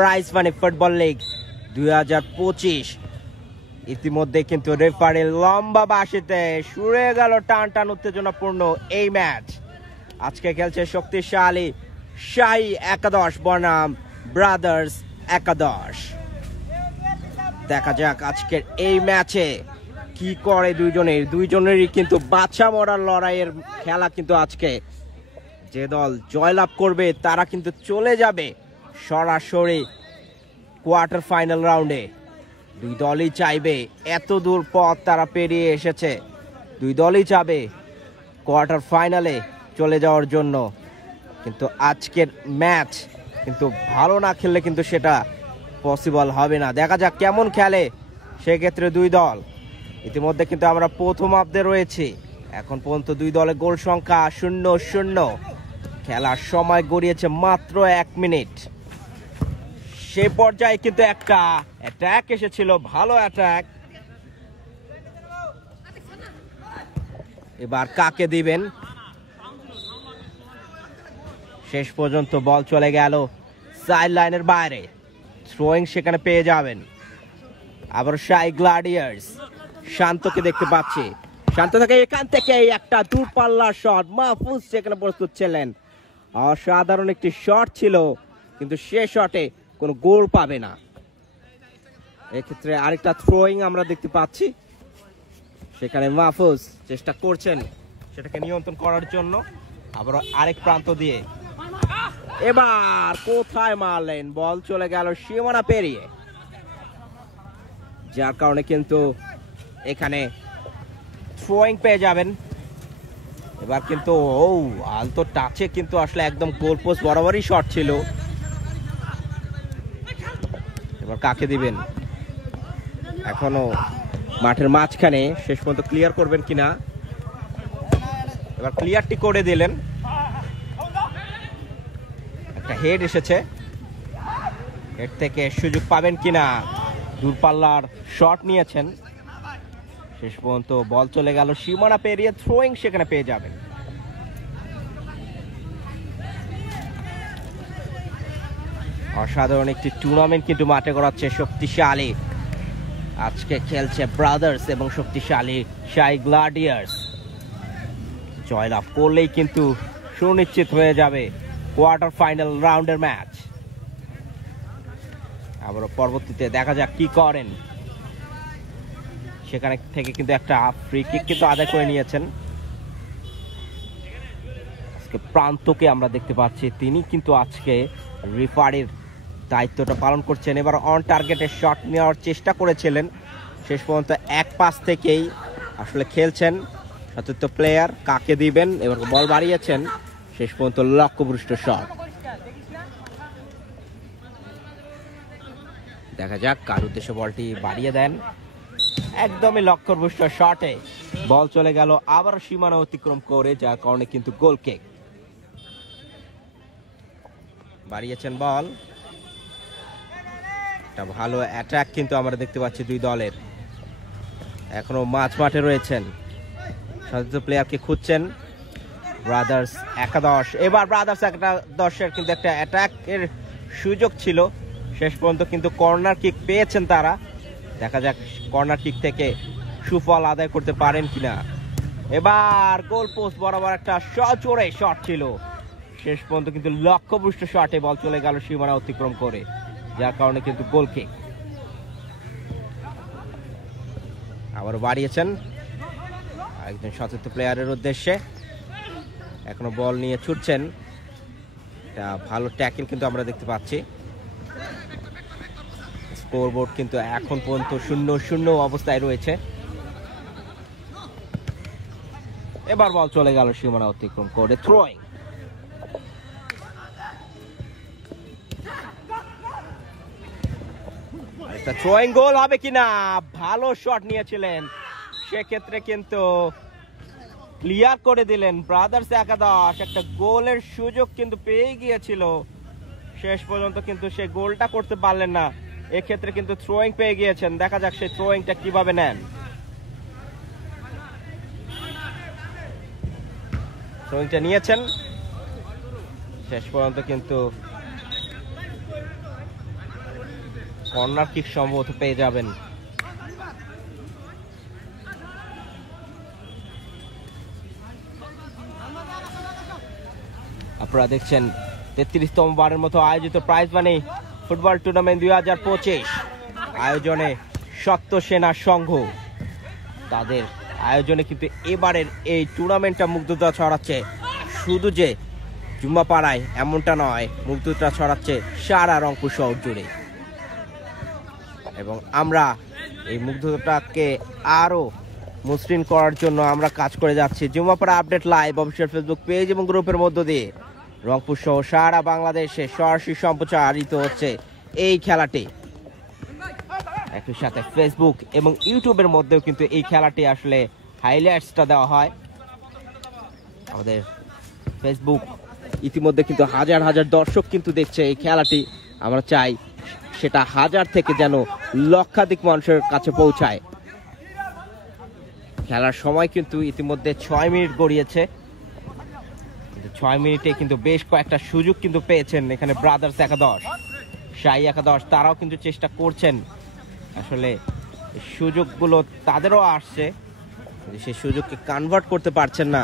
Prize money football league 2025 ইতিমধ্যে কিন্তু রেফারির লম্বা বাঁশিতে শুরু হয়ে গেল টান টান উত্তেজনাপূর্ণ এই ম্যাচ। আজকে খেলছে শক্তিশালী শাহী একাদশ বনাম ব্রাদার্স একাদশ। দেখা যাক আজকের এই ম্যাচে কি করে দুইজনেরই কিন্তু বাছা মরার লড়াইয়ের খেলা। কিন্তু আজকে যে দল জয়লাভ করবে তারা কিন্তু চলে যাবে সরাসরি কোয়ার্টার ফাইনাল রাউন্ডে। দুই দলই চাইবে, এত দূর পথ তারা পেরিয়ে এসেছে, দুই দলই চাবে কোয়ার্টার ফাইনালে চলে যাওয়ার জন্য। কিন্তু আজকের ম্যাচ কিন্তু ভালো না খেললে কিন্তু সেটা পসিবল হবে না। দেখা যাক কেমন খেলে সেক্ষেত্রে দুই দল। ইতিমধ্যে কিন্তু আমরা প্রথম হাফে রয়েছি, এখন পর্যন্ত দুই দলের গোল সংখ্যা 0-0। খেলার সময় গড়িয়েছে মাত্র 1 মিনিট। সে পর্যায়ে কিন্তু একটা অ্যাটাক এসেছিল, ভালো অ্যাটাক। এবার কাকে দিবেন? শেষ পর্যন্ত বল চলে গেল সাইড লাইনের বাইরে, থ্রোয়িং সেখানে পেয়ে যাবেন। আবার শাহী গ্ল্যাডিয়ার্স শান্তকে দেখতে পাচ্ছি, শান্ত থেকে এখান থেকে একটা দূরপাল্লার শট, মাহফুজ সেখানে প্রস্তুত ছিলেন। অসাধারণ একটি শট ছিল, কিন্তু সে শটে কোনো গোল পাবে না। এক্ষেত্রে আরেকটা থ্রোয়িং আমরা দেখতে পাচ্ছি, সেখানে মাহফুজ চেষ্টা করছেন সেটাকে নিয়ন্ত্রণ করার জন্য। আবার আরেক প্রান্ত দিয়ে এবার কোথায় মারলেন, বল চলে গেল সীমানা পেরিয়ে, যার কারণে কিন্তু এখানে থ্রোয়িং পেয়ে যাবেন। এবার কিন্তু আলতো টাচে কিন্তু আসলে একদম গোল পোস্ট বরাবরই শট ছিল। এবার কাকে দিবেন? এখনো মাঠের মাঝখানে, শেষ পর্যন্ত ক্লিয়ার করবেন কিনা। এবার ক্লিয়ারটি করে দিলেন, একটা হেড এসেছে, হেড থেকে সুযোগ পাবেন কিনা। দূরপাল্লার শট নিয়েছেন, শেষ পর্যন্ত বল চলে গেল সীমানা পেরিয়ে, থ্রোয়িং সেখানে পেয়ে যাবেন। অসাধারণ একটি টুর্নামেন্ট কিন্তু মাঠে করাচ্ছে শক্তিশালী। আজকে খেলছে ব্রাদার্স এবং শক্তিশালী শাহী গ্ল্যাডিয়ার্স। জয়লাভ করলেই কিন্তু সুনিশ্চিত হয়ে যাবে কোয়ার্টার ফাইনাল রাউন্ডের ম্যাচ। আবার পরবর্তীতে দেখা যাক কি করেন। সেখানে থেকে কিন্তু একটা ফ্রি কিক কিন্তু আদায় করে নিয়েছেন। আজকে প্রান্তকে আমরা দেখতে পাচ্ছি, তিনি কিন্তু আজকে রেফারির দায়িত্বটা পালন করছেন। এবার অন টার্গেটে শট নেওয়ার চেষ্টা করেছিলেন, শেষ পর্যন্ত এক পাস থেকেই আসলে খেলছেন সতীর্থ প্লেয়ার। কাকে দিবেন? এবার বল বাড়িয়েছেন, শেষ পর্যন্ত লক্ষ্যভ্রষ্ট শট। দেখা যাক কার উদ্দেশ্যে বলটি বাড়িয়ে দেন, একদমই লক্ষ্যভ্রষ্ট শটে বল চলে গেল আবার সীমানা অতিক্রম করে, যার কারণে কিন্তু গোল কিক। বাড়িয়েছেন বল, একটা ভালো অ্যাটাক কিন্তু আমরা দেখতে পাচ্ছি দুই দলের। এখনো মাঝ মাঠে রয়েছেন, সতীর্থ প্লেয়ারকে খুঁজছেন ব্রাদার্স একাদশ। এবার ব্রাদার্স একাদশের কিন্তু একটা অ্যাটাকের সুযোগ ছিল, শেষ পর্যন্ত কিন্তু কর্নার কিক পেয়েছেন তারা। দেখা যাক কর্নার কিক থেকে সুফল আদায় করতে পারেন কিনা। এবার গোল পোস্ট বরাবর একটা সজোরে শট ছিল, শেষ পর্যন্ত কিন্তু লক্ষ্যভ্রষ্ট শটে বল চলে গেল সীমানা অতিক্রম করে, যার কারণে কিন্তু গোল কিক। আবার বাড়িয়েছেন একজন সতীর্থ প্লেয়ারের উদ্দেশ্যে, এখনো বল নিয়ে ছুটছেন। একটা ভালো ট্যাকেল কিন্তু আমরা দেখতে পাচ্ছি। স্কোরবোর্ড কিন্তু এখন পর্যন্ত 0-0 অবস্থায় রয়েছে। এবার বল চলে গেল সীমানা অতিক্রম করে, থ্রোয়িং। একটা থ্রোয়িং গোল হবে কিনা, ভালো শট নিয়েছিলেন, সেক্ষেত্রে কিন্তু ক্লিয়ার করে দিলেন ব্রাদার্স একাদশ। একটা গোলের সুযোগ কিন্তু পেয়ে গিয়েছিল, শেষ পর্যন্ত কিন্তু সে গোলটা করতে পারলেন না। এক্ষেত্রে কিন্তু থ্রোয়িং পেয়ে গিয়েছেন, দেখা যাক সেই থ্রোয়িংটা কিভাবে নেন। থ্রোয়িংটা নিয়েছেন, শেষ পর্যন্ত কিন্তু কর্নার কিক সম্ভবত পেয়ে যাবেন। আপনারা দেখছেন 33তম বারের মতো আয়োজিত প্রাইজ মানি ফুটবল টুর্নামেন্ট 2025 আয়োজনে সত্য সেনা সংঘ, তাদের আয়োজনে কিন্তু এবারের এই টুর্নামেন্টটা মুগ্ধতা ছড়াচ্ছে। শুধু যে জুম্মাপাড়ায় এমনটা নয়, মুগ্ধতা ছড়াচ্ছে সারা রংপুর শহর জুড়ে, এবং আমরা এই মুগ্ধতাকে আরো মসৃণ করার জন্য আমরা কাজ করে যাচ্ছি। Jummapara update live official Facebook page এবং গ্রুপের মধ্য দিয়ে রংপুর সহ সারা বাংলাদেশে সরাসরি সম্প্রচারিত হচ্ছে এই খেলাটি। একই সাথে ফেসবুক এবং ইউটিউবের মধ্যেও কিন্তু এই খেলাটি আসলে হাইলাইটসটা দেওয়া হয়। আমাদের ফেসবুক ইতিমধ্যে কিন্তু হাজার হাজার দর্শক কিন্তু দেখছে এই খেলাটি। আমরা চাই সেটা হাজার থেকে যেন লক্ষাধিক মানুষের কাছে পৌঁছায়। খেলার সময় কিন্তু ইতিমধ্যে 6 মিনিট গড়িয়েছে। 6 মিনিটে কিন্তু বেশ কয়েকটা সুযোগ কিন্তু পেয়েছেন এখানে ব্রাদার্স একাদশ, শাহী একাদশ, তারাও কিন্তু চেষ্টা করছেন। আসলে সুযোগগুলো তাদেরও আসছে, সেই সুযোগকে কনভার্ট করতে পারছেন না।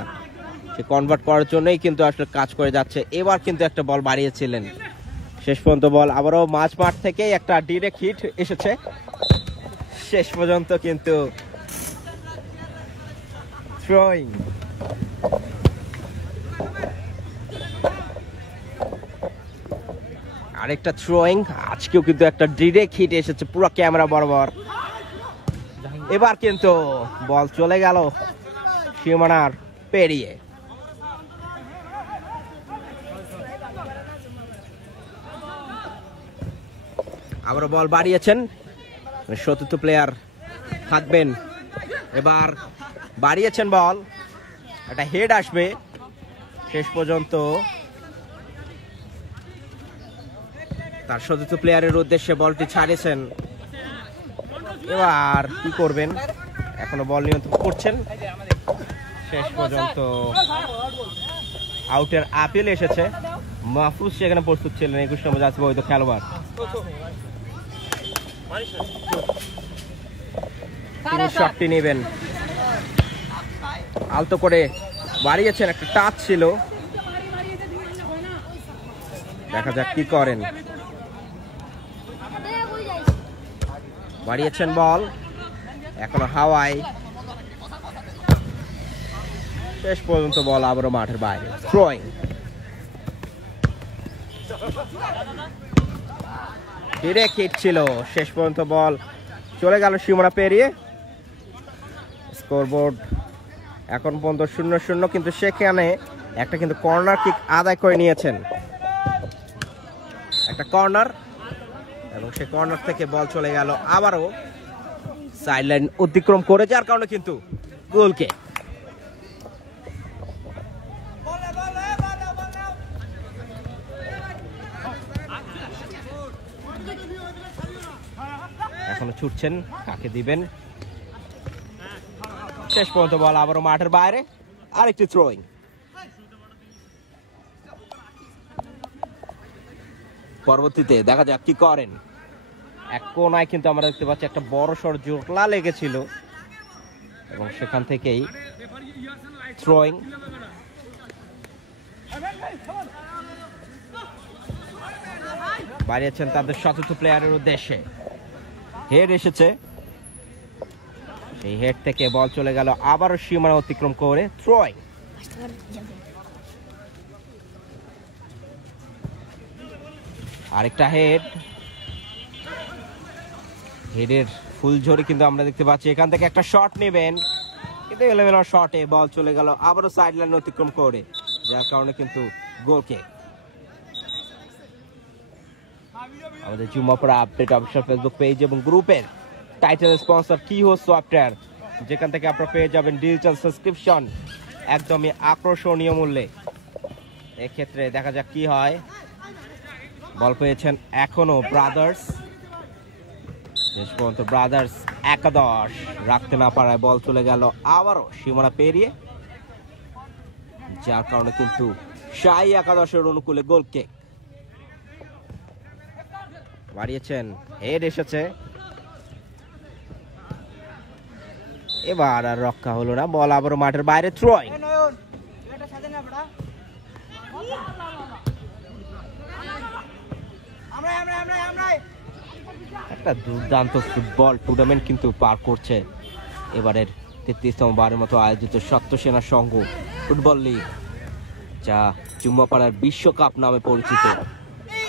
সে কনভার্ট করার জন্যই কিন্তু আসলে কাজ করে যাচ্ছে। এবার কিন্তু একটা বল বাড়িয়েছিলেন, শেষ পর্যন্ত বল আবারও মাঝ মাঠ থেকেই একটা ডিরেক্ট হিট এসেছে। শেষ পর্যন্ত কিন্তু থ্রোয়িং। আরেকটা থ্রোয়িং, আজকেও কিন্তু একটা ডিরেক্ট হিট এসেছে পুরো ক্যামেরা বরাবর। এবার কিন্তু বল চলে গেল সীমানার পেরিয়ে। আবারও বল বাড়িয়েছেন, চতুর্থ প্লেয়ার থাকবেন। এবার বাড়িয়েছেন বল, একটা হেড আসবে। শেষ পর্যন্ত তার চতুর্থ প্লেয়ারের উদ্দেশ্যে বলটি ছাড়িয়েছেন। এবার কি করবেন, এখনো বল নিয়ন্ত্রণ করছেন। শেষ পর্যন্ত আউটের আপিল এসেছে। মাহফুজ সেখানে প্রস্তুত ছিলেন, 21 নম্বর জাতীয় বৈধ খেলোয়াড়। তিনি শটটি নেবেন, আলতো করে বাড়িয়েছেন, একটা টাচ ছিল। দেখা যাক কি করেন। বাড়িয়েছেন বল, এখনো হাওয়ায়। শেষ পর্যন্ত বল আবারও মাঠের বাইরে। থ্রোয়িং, ডিরেক্ট হিট ছিল। শেষ পর্যন্ত বল চলে গেল সীমানা পেরিয়ে। স্কোরবোর্ড এখন পর্যন্ত 0-0, কিন্তু সেখানে একটা কিন্তু কর্নার কিক আদায় করে নিয়েছেন, একটা কর্নার, এবং সেই কর্নার থেকে বল চলে গেল আবারও সাইডলাইন অতিক্রম করে, যার কারণে কিন্তু গোলকে। এখনো ছুটছেন, কাকে দিবেন। শেষ পর্যন্ত বল আবারও মাঠের বাইরে। আরেকটি থ্রোয়িং। পরবর্তীতে দেখা যাক কি করেন। এক কোনায় কিন্তু আমরা দেখতে পাচ্ছি একটা বড় সড় জোকলা লেগেছিল, এবং সেখান থেকেই থ্রোয়িং। বাড়িয়েছেন তাদের চতুর্থ প্লেয়ারের উদ্দেশ্যে। হেড এসেছে, সেই হেড থেকে বল চলে গেল আবারও সীমানা অতিক্রম করে। থ্রোয়িং, আরেকটা হেড। হেডের ফুলঝড়ি কিন্তু আমরা দেখতে পাচ্ছি। এখান থেকে একটা শট নেবেন, কিন্তু এলোমেলো শটে বল চলে গেল আবারও সাইডলাইন অতিক্রম করে, যার কারণে কিন্তু গোলকে। আমাদের Jummapara update official Facebook page এবং গ্রুপের টাইটেল স্পন্সর কি হোস্ট সফটওয়্যার, যেখান থেকে আপনারা পেয়ে যাবেন ডিজিটাল সাবস্ক্রিপশন একদমই আকর্ষণীয় মূল্যে। এক্ষেত্রে দেখা যাক কি হয়। বল পেয়েছেন এখনো ব্রাদার্স। শেষ পর্যন্ত ব্রাদার্স একাদশ রাখতে না পারায় বল চলে গেল আবারও সীমানা পেরিয়ে, যার কারণে কিন্তু শাহী একাদশের অনুকূলে গোল কিক। বাড়িয়েছেন, হেড এসেছে, এবার আর রক্ষা হলো না, বল আবারও মাঠের বাইরে। থ্রোয়িং, একটা দুর্দান্ত ফুটবল টুর্নামেন্ট কিন্তু পার করছে এবারের 33তম বারের মতো আয়োজিত সত্যসেনা সংঘ ফুটবল লিগ, যা চুম্বাপাড়ার বিশ্বকাপ নামে পরিচিত।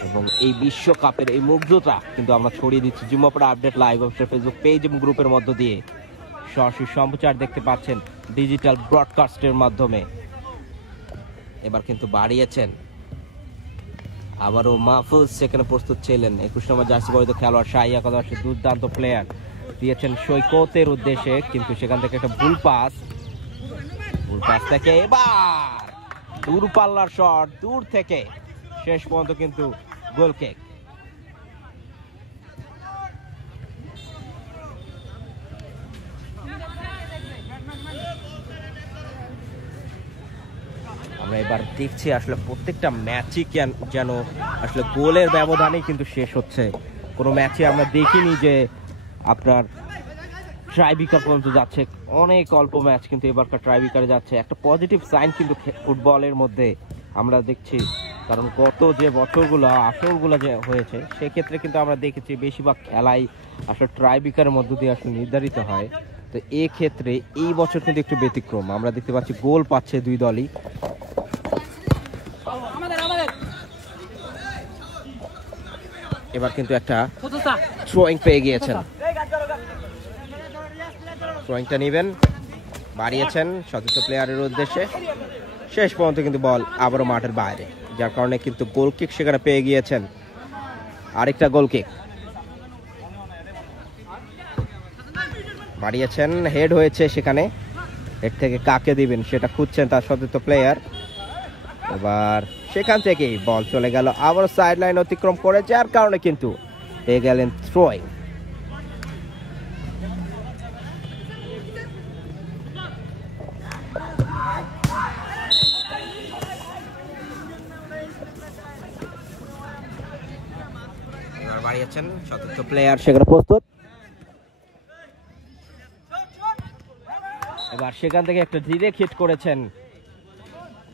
এবং এই বিশ্বকাপের এই মুগ্ধতা কিন্তু আমরা ছড়িয়ে দিচ্ছি Chumbapara update live official Facebook page এবং গ্রুপের মধ্য দিয়ে। সরাসরি সম্প্রচার দেখতে পাচ্ছেন ডিজিটাল ব্রডকাস্টের মাধ্যমে। এবার কিন্তু বাড়িয়েছেন, আবারও মাহফুজ সেখানে প্রস্তুত ছিলেন। 21 নম্বর জার্সি পরিহিত খেলোয়াড় শাহী একাদশের দুর্দান্ত প্লেয়ার দিয়েছেন সৈকতের উদ্দেশ্যে, কিন্তু সেখান থেকে একটা ভুল পাস থেকে এবার দূরপাল্লার শট, দূর থেকে শেষ পর্যন্ত কিন্তু গোল কিক। আমরা এবার দেখছি আসলে প্রত্যেকটা ম্যাচই যেন আসলে গোলের ব্যবধানেই কিন্তু শেষ হচ্ছে। কোনো ম্যাচে আমরা দেখিনি যে আপনার ট্রাইবিকার পর্যন্ত যাচ্ছে, অনেক অল্প ম্যাচ কিন্তু এবারকার ট্রাইবিকারে যাচ্ছে। একটা পজিটিভ সাইন কিন্তু ফুটবলের মধ্যে আমরা দেখছি, কারণ গত যে বছরগুলো আসরগুলো যে হয়েছে সেক্ষেত্রে কিন্তু আমরা দেখেছি বেশিরভাগ খেলাই আসলে ট্রাইবিকারের মধ্য দিয়ে আসলে নির্ধারিত হয়। তো এক্ষেত্রে এই বছর কিন্তু একটু ব্যতিক্রম, আমরা দেখতে পাচ্ছি গোল পাচ্ছে দুই দলই। এবার কিন্তু একটা থ্রোয়িং পেয়ে গিয়েছেন, থ্রোয়িংটা নেবেন, বাড়িয়েছেন সতীর্থ প্লেয়ারের উদ্দেশ্যে, শেষ পর্যন্ত কিন্তু বল আবারও মাঠের বাইরে, যার কারণে কিন্তু গোল কিক সেখানে পেয়ে গিয়েছেন। আরেকটা গোল কিক বাড়িয়েছেন, হেড হয়েছে সেখানে, হেড থেকে কাকে দিবেন সেটা খুঁজছেন তার সতীর্থ প্লেয়ার। এবার সেখান থেকেই বল চলে গেল আবারও সাইড লাইন অতিক্রম করে, যার কারণে কিন্তু পেয়ে গেলেন থ্রোয়িং। এবার বাড়িয়েছেন সতীর্থ প্লেয়ার সেখানে প্রস্তুত, এবার সেখান থেকে একটা ডিরেক্ট হিট করেছেন,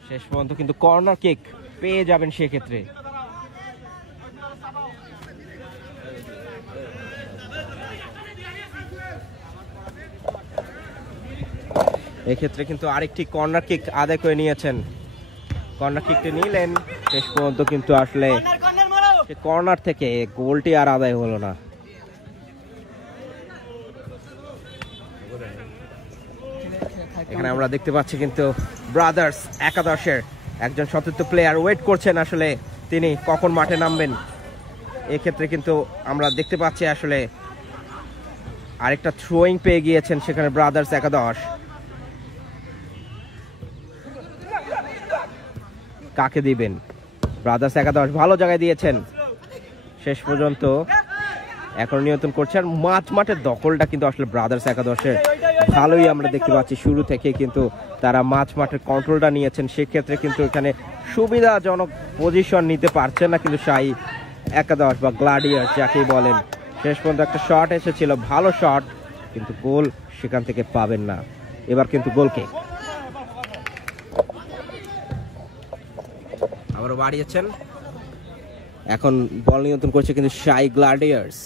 শেষ পর্যন্ত কিন্তু কর্নার কিক পেয়ে যাবেন সেক্ষেত্রে। এক্ষেত্রে কিন্তু আরেকটি কর্নার কিক আদায় করে নিয়েছেন, কর্নার কিকটি নিলেন, শেষ পর্যন্ত কিন্তু আসলে কর্নার থেকে গোলটি আর আদায় হলো না। এখানে আমরা দেখতে পাচ্ছি কিন্তু ব্রাদার্স একাদশের একজন সতীর্থ প্লেয়ার ওয়েট করছেন আসলে তিনি কখন মাঠে নামবেন। এক্ষেত্রে কিন্তু আমরা দেখতে পাচ্ছি আসলে আরেকটা থ্রোয়িং পেয়ে গিয়েছেন সেখানে ব্রাদার্স একাদশ। কাকে দিবেন? ব্রাদার্স একাদশ ভালো জায়গায় দিয়েছেন, শেষ পর্যন্ত এখন নিয়ন্ত্রণ করছেন। মাঝ মাঠের দখলটা কিন্তু আসলে ব্রাদার্স একাদশের ভালোই আমরা দেখতে পাচ্ছি, শুরু থেকে কিন্তু তারা মাঝ মাঠের কন্ট্রোলটা নিয়েছেন। সেক্ষেত্রে কিন্তু এখানে সুবিধাজনক পজিশন নিতে পারছেন না কিন্তু শাহী একাদশ বা গ্লাডিয়ার যাকেই বলেন। শেষ পর্যন্ত একটা শট এসেছিল, ভালো শট, কিন্তু গোল সেখান থেকে পাবেন না। এবার কিন্তু গোল কিক আবারও বাড়িয়েছেন, এখন বল নিয়ন্ত্রণ করছে কিন্তু শাহী গ্লাডিয়ার্স।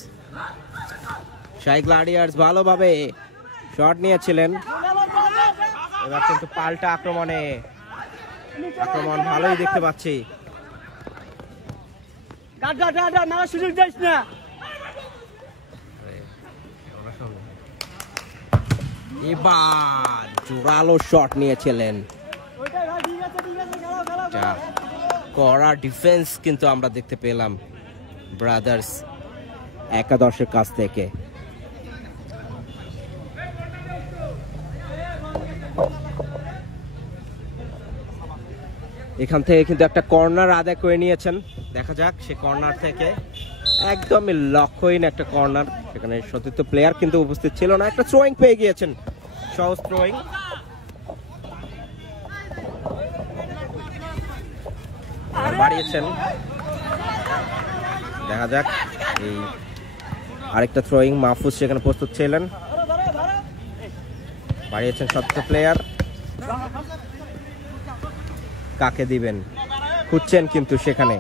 শাহী গ্লাডিয়ার্স ভালোভাবে শট নিয়েছিলেন, এবার কিন্তু পাল্টা আক্রমণ ভালোই দেখতে পাচ্ছি। এবার জোরালো শট নিয়েছিলেন, কড়া ডিফেন্স কিন্তু আমরা দেখতে পেলাম ব্রাদার্স একাদশের কাছ থেকে। এখান থেকে কিন্তু একটা কর্নার আদায় করে নিয়েছেন, দেখা যাক সে কর্নার থেকে একদমই লক্ষ্যহীন একটা কর্নার, সেখানে সতীর্থ প্লেয়ার কিন্তু উপস্থিত ছিল না। একটা থ্রোয়িং পেয়ে গিয়েছেন, সহজ থ্রোয়িং। বাড়িয়েছেন দেখা যাক। এই আরেকটা থ্রোয়িং, মাহফুজ সেখানে প্রস্তুত ছিলেন, বাড়িয়েছেন সত্য প্লেয়ার, কাকে দিবেন খুঁজছেন কিন্তু সেখানে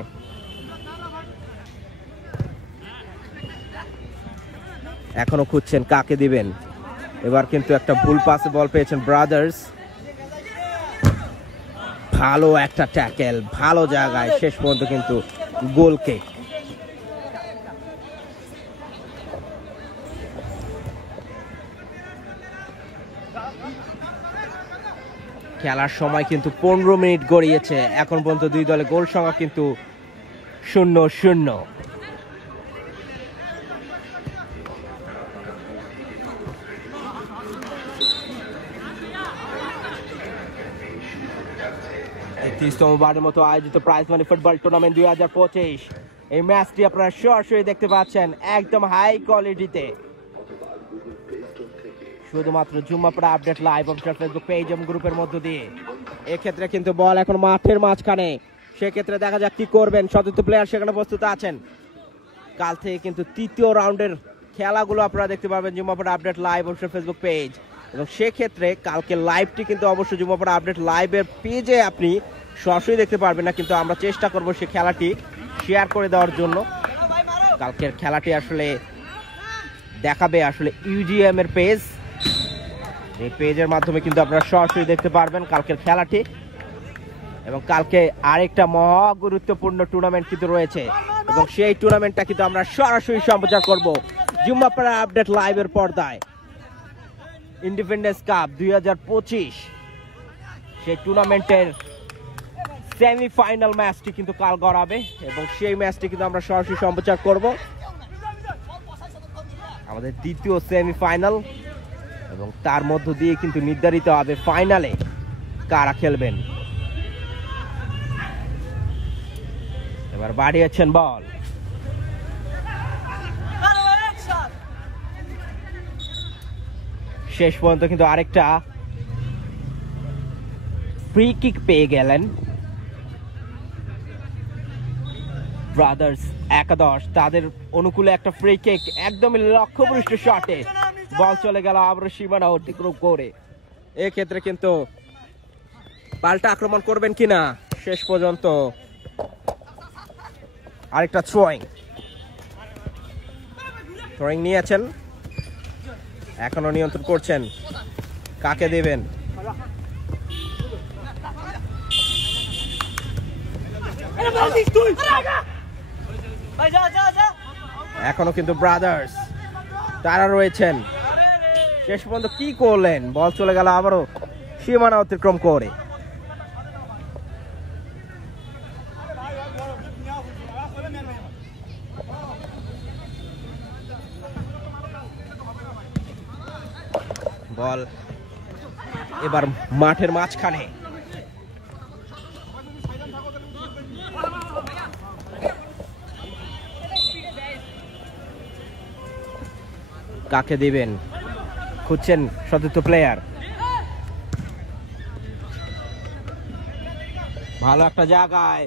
এখনো খুঁজছেন কাকে দিবেন। এবার কিন্তু একটা ভুল পাসে বল পেয়েছেন ব্রাদার্স। ভালো একটা ট্যাকেল, ভালো জায়গায়, শেষ পর্যন্ত কিন্তু গোল কিক। খেলার সময় কিন্তু 15 মিনিট গড়িয়েছে, এখন পর্যন্ত দুই দলে গোল সংখ্যা কিন্তু 0-0। তম বারের মতো আয়োজিত প্রাইজ মানি ফুটবল টুর্নামেন্ট 2025, এই ম্যাচটি আপনারা সরাসরি দেখতে পাচ্ছেন একদম হাই কোয়ালিটিতে, শুধুমাত্র Jummapara update live official Facebook page এবং গ্রুপের মধ্য দিয়ে। এক্ষেত্রে কিন্তু বল এখন মাঠের মাঝখানে, সেক্ষেত্রে দেখা যাক কি করবেন। সতীর্থ প্লেয়ার সেখানে প্রস্তুত আছেন। কাল থেকে কিন্তু তৃতীয় রাউন্ডের খেলাগুলো আপনারা দেখতে পাবেন Jummapara update live official Facebook page, এবং সেক্ষেত্রে কালকে লাইভটি কিন্তু অবশ্যই জুম্মাপাড়া আপডেট লাইভের পেজে আপনি সরাসরি দেখতে পারবেন না, কিন্তু আমরা চেষ্টা করব সে খেলাটি শেয়ার করে দেওয়ার জন্য। কালকের খেলাটি আসলে দেখাবে আসলে ইউজিএম এর পেজ, এই পেজের মাধ্যমে কিন্তু আপনারা সরাসরি দেখতে পারবেন কালকের খেলাটি। এবং কালকে আরেকটা মহা গুরুত্বপূর্ণ টুর্নামেন্ট কিন্তু রয়েছে, এবং সেই টুর্নামেন্টটা কিন্তু আমরা সরাসরি সম্প্রচার করব জুম্মাপাড়া আপডেট লাইভের পর্দায়। ইন্ডিপেন্ডেন্স কাপ 2025 সেই টুর্নামেন্টের সেমিফাইনাল ম্যাচটি কিন্তু কাল গড়াবে, এবং সেই ম্যাচটি কিন্তু আমরা সরাসরি সম্প্রচার করব। আমাদের দ্বিতীয় সেমিফাইনাল, এবং তার মধ্য দিয়ে কিন্তু নির্ধারিত হবে ফাইনালে কারা খেলবেন। এবার বাড়িয়েছেন বল, শেষ পর্যন্ত কিন্তু আরেকটা ফ্রি কিক পেয়ে গেলেন ব্রাদার্স একাদশ। তাদের অনুকূলে একটা ফ্রি কিক, একদমই লক্ষ্যভ্রষ্ট শটে বল চলে গেল আবার সীমানা অতিক্রম করে। এক্ষেত্রে কিন্তু পাল্টা আক্রমণ করবেন কিনা, শেষ পর্যন্ত আরেকটা থ্রোয়িং নিয়েছেন, এখনো নিয়ন্ত্রণ করছেন, কাকে দেবেন। এখনো কিন্তু ব্রাদার্স তারা রয়েছেন, শেষ পর্যন্ত কি করলেন, বল চলে গেল আবারও সীমানা অতিক্রম করে। বল এবার মাঠের মাঝখানে, কাকে দিবেন খুঁজছেন সতীর্থ প্লেয়ার, ভালো একটা জায়গায়,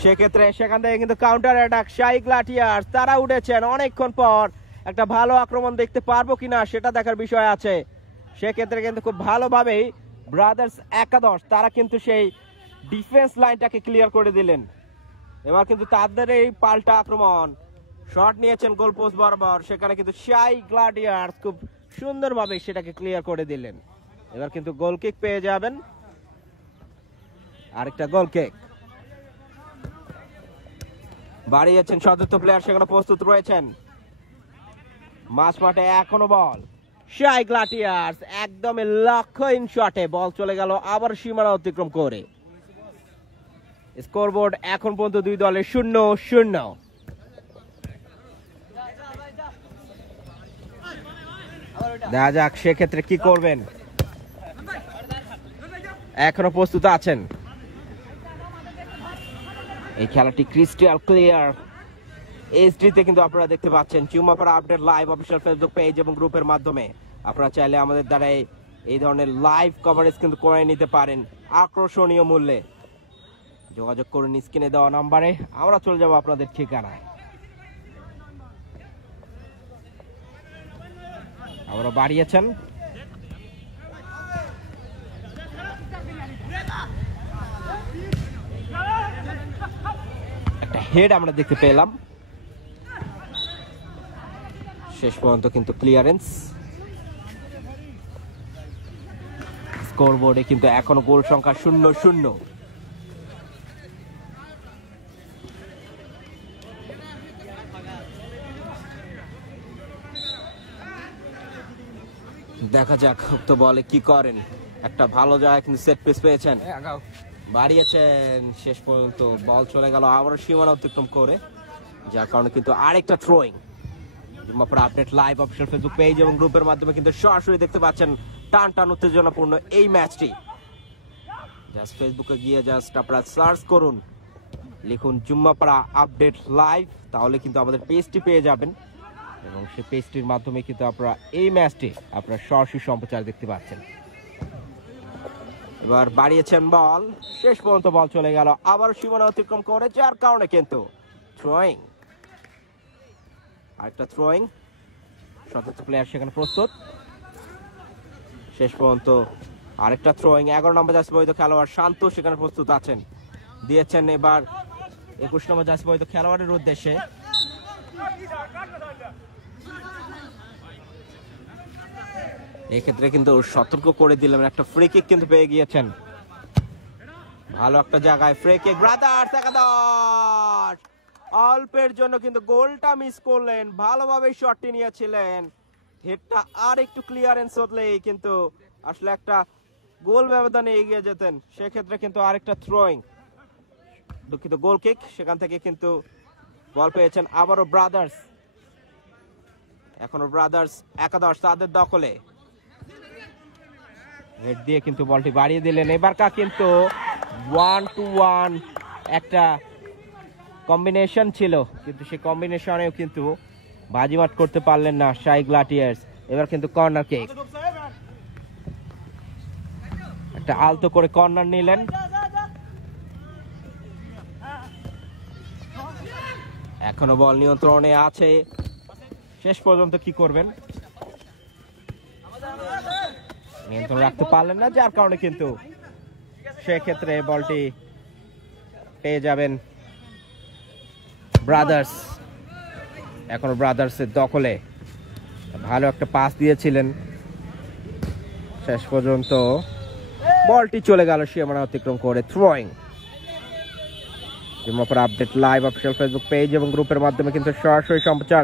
সেক্ষেত্রে সেখান থেকে কিন্তু কাউন্টার অ্যাটাক শাইক লাঠিয়ার তারা উঠেছেন অনেকক্ষণ পর। একটা ভালো আক্রমণ দেখতে পারবো কিনা সেটা দেখার বিষয় আছে। সেক্ষেত্রে কিন্তু খুব ভালোভাবেই ব্রাদার্স একাদশ তারা কিন্তু সেই ডিফেন্স লাইনটাকে ক্লিয়ার করে দিলেন। এবার কিন্তু তাদের এই পাল্টা আক্রমণ, শট নিয়েছেন গোল পোস্ট বরাবর, সেখানে কিন্তু শাইক গ্লাডিয়ার্স খুব সুন্দরভাবে সেটাকে ক্লিয়ার করে দিলেন। এবার কিন্তু গোল কিক পেয়ে যাবেন, আরেকটা গোল কিক বাড়িয়েছেন সতীর্থ প্লেয়ার, সেখানে প্রস্তুত রয়েছেন। মাঝ মাঠে এখনো বল, শাইক গ্লাডিয়ার্স একদমই লক্ষ্যহীন শটে বল চলে গেল আবার সীমানা অতিক্রম করে। স্কোরবোর্ড এখন পর্যন্ত দুই দলে 0-0। দেখা যাক সেক্ষেত্রে কি করবেন, এখনো প্রস্তুত আছেন। এই খেলাটি ক্রিস্টাল ক্লিয়ার এইচডিতে কিন্তু আপনারা দেখতে পাচ্ছেন Jummapara update live official Facebook page এবং গ্রুপের মাধ্যমে। আপনারা চাইলে আমাদের দ্বারা এই ধরনের লাইভ কভারেজ কিন্তু করে নিতে পারেন আকর্ষণীয় মূল্যে। যোগাযোগ করুন স্ক্রিনে দেওয়া নাম্বারে, আমরা চলে যাব আপনাদের ঠিকানায়। আবারও বাড়িয়েছেন, একটা হেড আমরা দেখতে পেলাম, শেষ পর্যন্ত কিন্তু ক্লিয়ারেন্স। স্কোরবোর্ডে কিন্তু এখনো গোল সংখ্যা 0-0। দেখা যাক উক্ত বলে কি করেন। একটা ভালো জায়গায় কিন্তু সেট পিস পেয়েছেন, বাড়িয়েছেন, শেষ পর্যন্ত বল চলে গেল আবারও সীমানা অতিক্রম করে, যার কারণে কিন্তু আরেকটা throwing. Update live official Facebook page এবং গ্রুপের মাধ্যমে কিন্তু সরাসরি দেখতে পাচ্ছেন টান টান উত্তেজনাপূর্ণ এই ম্যাচটি। জাস্ট ফেসবুকে গিয়ে জাস্ট আপনারা সার্চ করুন, লিখুন জুম্মাপাড়া আপডেট লাইভ, তাহলে কিন্তু আমাদের পেজটি পেয়ে যাবেন এবং সেই পেজটির মাধ্যমে কিন্তু আপনারা এই ম্যাচটি আপনারা সরাসরি সম্প্রচার দেখতে পাচ্ছেন। এবার বাড়িয়েছেন বল, শেষ পর্যন্ত বল চলে গেল আবার সীমানা অতিক্রম করে, যার কারণে কিন্তু থ্রোয়িং। আরেকটা থ্রোয়িং, সতীর্থ প্লেয়ার সেখানে প্রস্তুত। শেষ পর্যন্ত আরেকটা থ্রোয়িং, 11 নম্বর জার্সি বৈধ খেলোয়াড় শান্ত সেখানে প্রস্তুত আছেন, দিয়েছেন এবার 21 নম্বর জার্সি বৈধ খেলোয়াড়ের উদ্দেশ্যে। এক্ষেত্রে কিন্তু সতর্ক করে দিলেন, একটা ফ্রি কিক কিন্তু পেয়ে গিয়েছেন, ভালো একটা জায়গায় ফ্রি কিক। ব্রাদার্স একাদশ অল্পের জন্য কিন্তু গোলটা মিস করলেন, ভালোভাবে শটটি নিয়েছিলেন, হেডটা আর একটু ক্লিয়ারেন্স হলেই কিন্তু আসলে একটা গোল ব্যবধানে এগিয়ে যেতেন। সেক্ষেত্রে কিন্তু আরেকটা থ্রোয়িং, দুঃখিত গোল কিক, সেখান থেকে কিন্তু বল পেয়েছেন আবারও ব্রাদার্স। এখনো ব্রাদার্স একাদশ তাদের দখলে, হেড দিয়ে কিন্তু বলটি বাড়িয়ে দিলেন। এবারকা কিন্তু 1-1 একটা কম্বিনেশন ছিল, কিন্তু সেই কম্বিনেশনেও কিন্তু বাজিমাত করতে পারলেন না শাই গ্লাডিয়ার্স। এবার কিন্তু কর্নার কিক, একটা আলতো করে কর্নার নিলেন, এখনো বল নিয়ন্ত্রণে আছে, শেষ পর্যন্ত কি করবেন, নিয়ন্ত্রণ রাখতে পারলেন না, যার কারণে কিন্তু সেক্ষেত্রে বলটি পেয়ে যাবেন ব্রাদার্স। এখনো ব্রাদার্সের দখলে, ভালো একটা পাস দিয়েছিলেন, শেষ পর্যন্ত বলটি চলে গেল সীমানা অতিক্রম করে। Throwing. Update live official Facebook page এবং গ্রুপের মাধ্যমে কিন্তু সরাসরি সম্প্রচার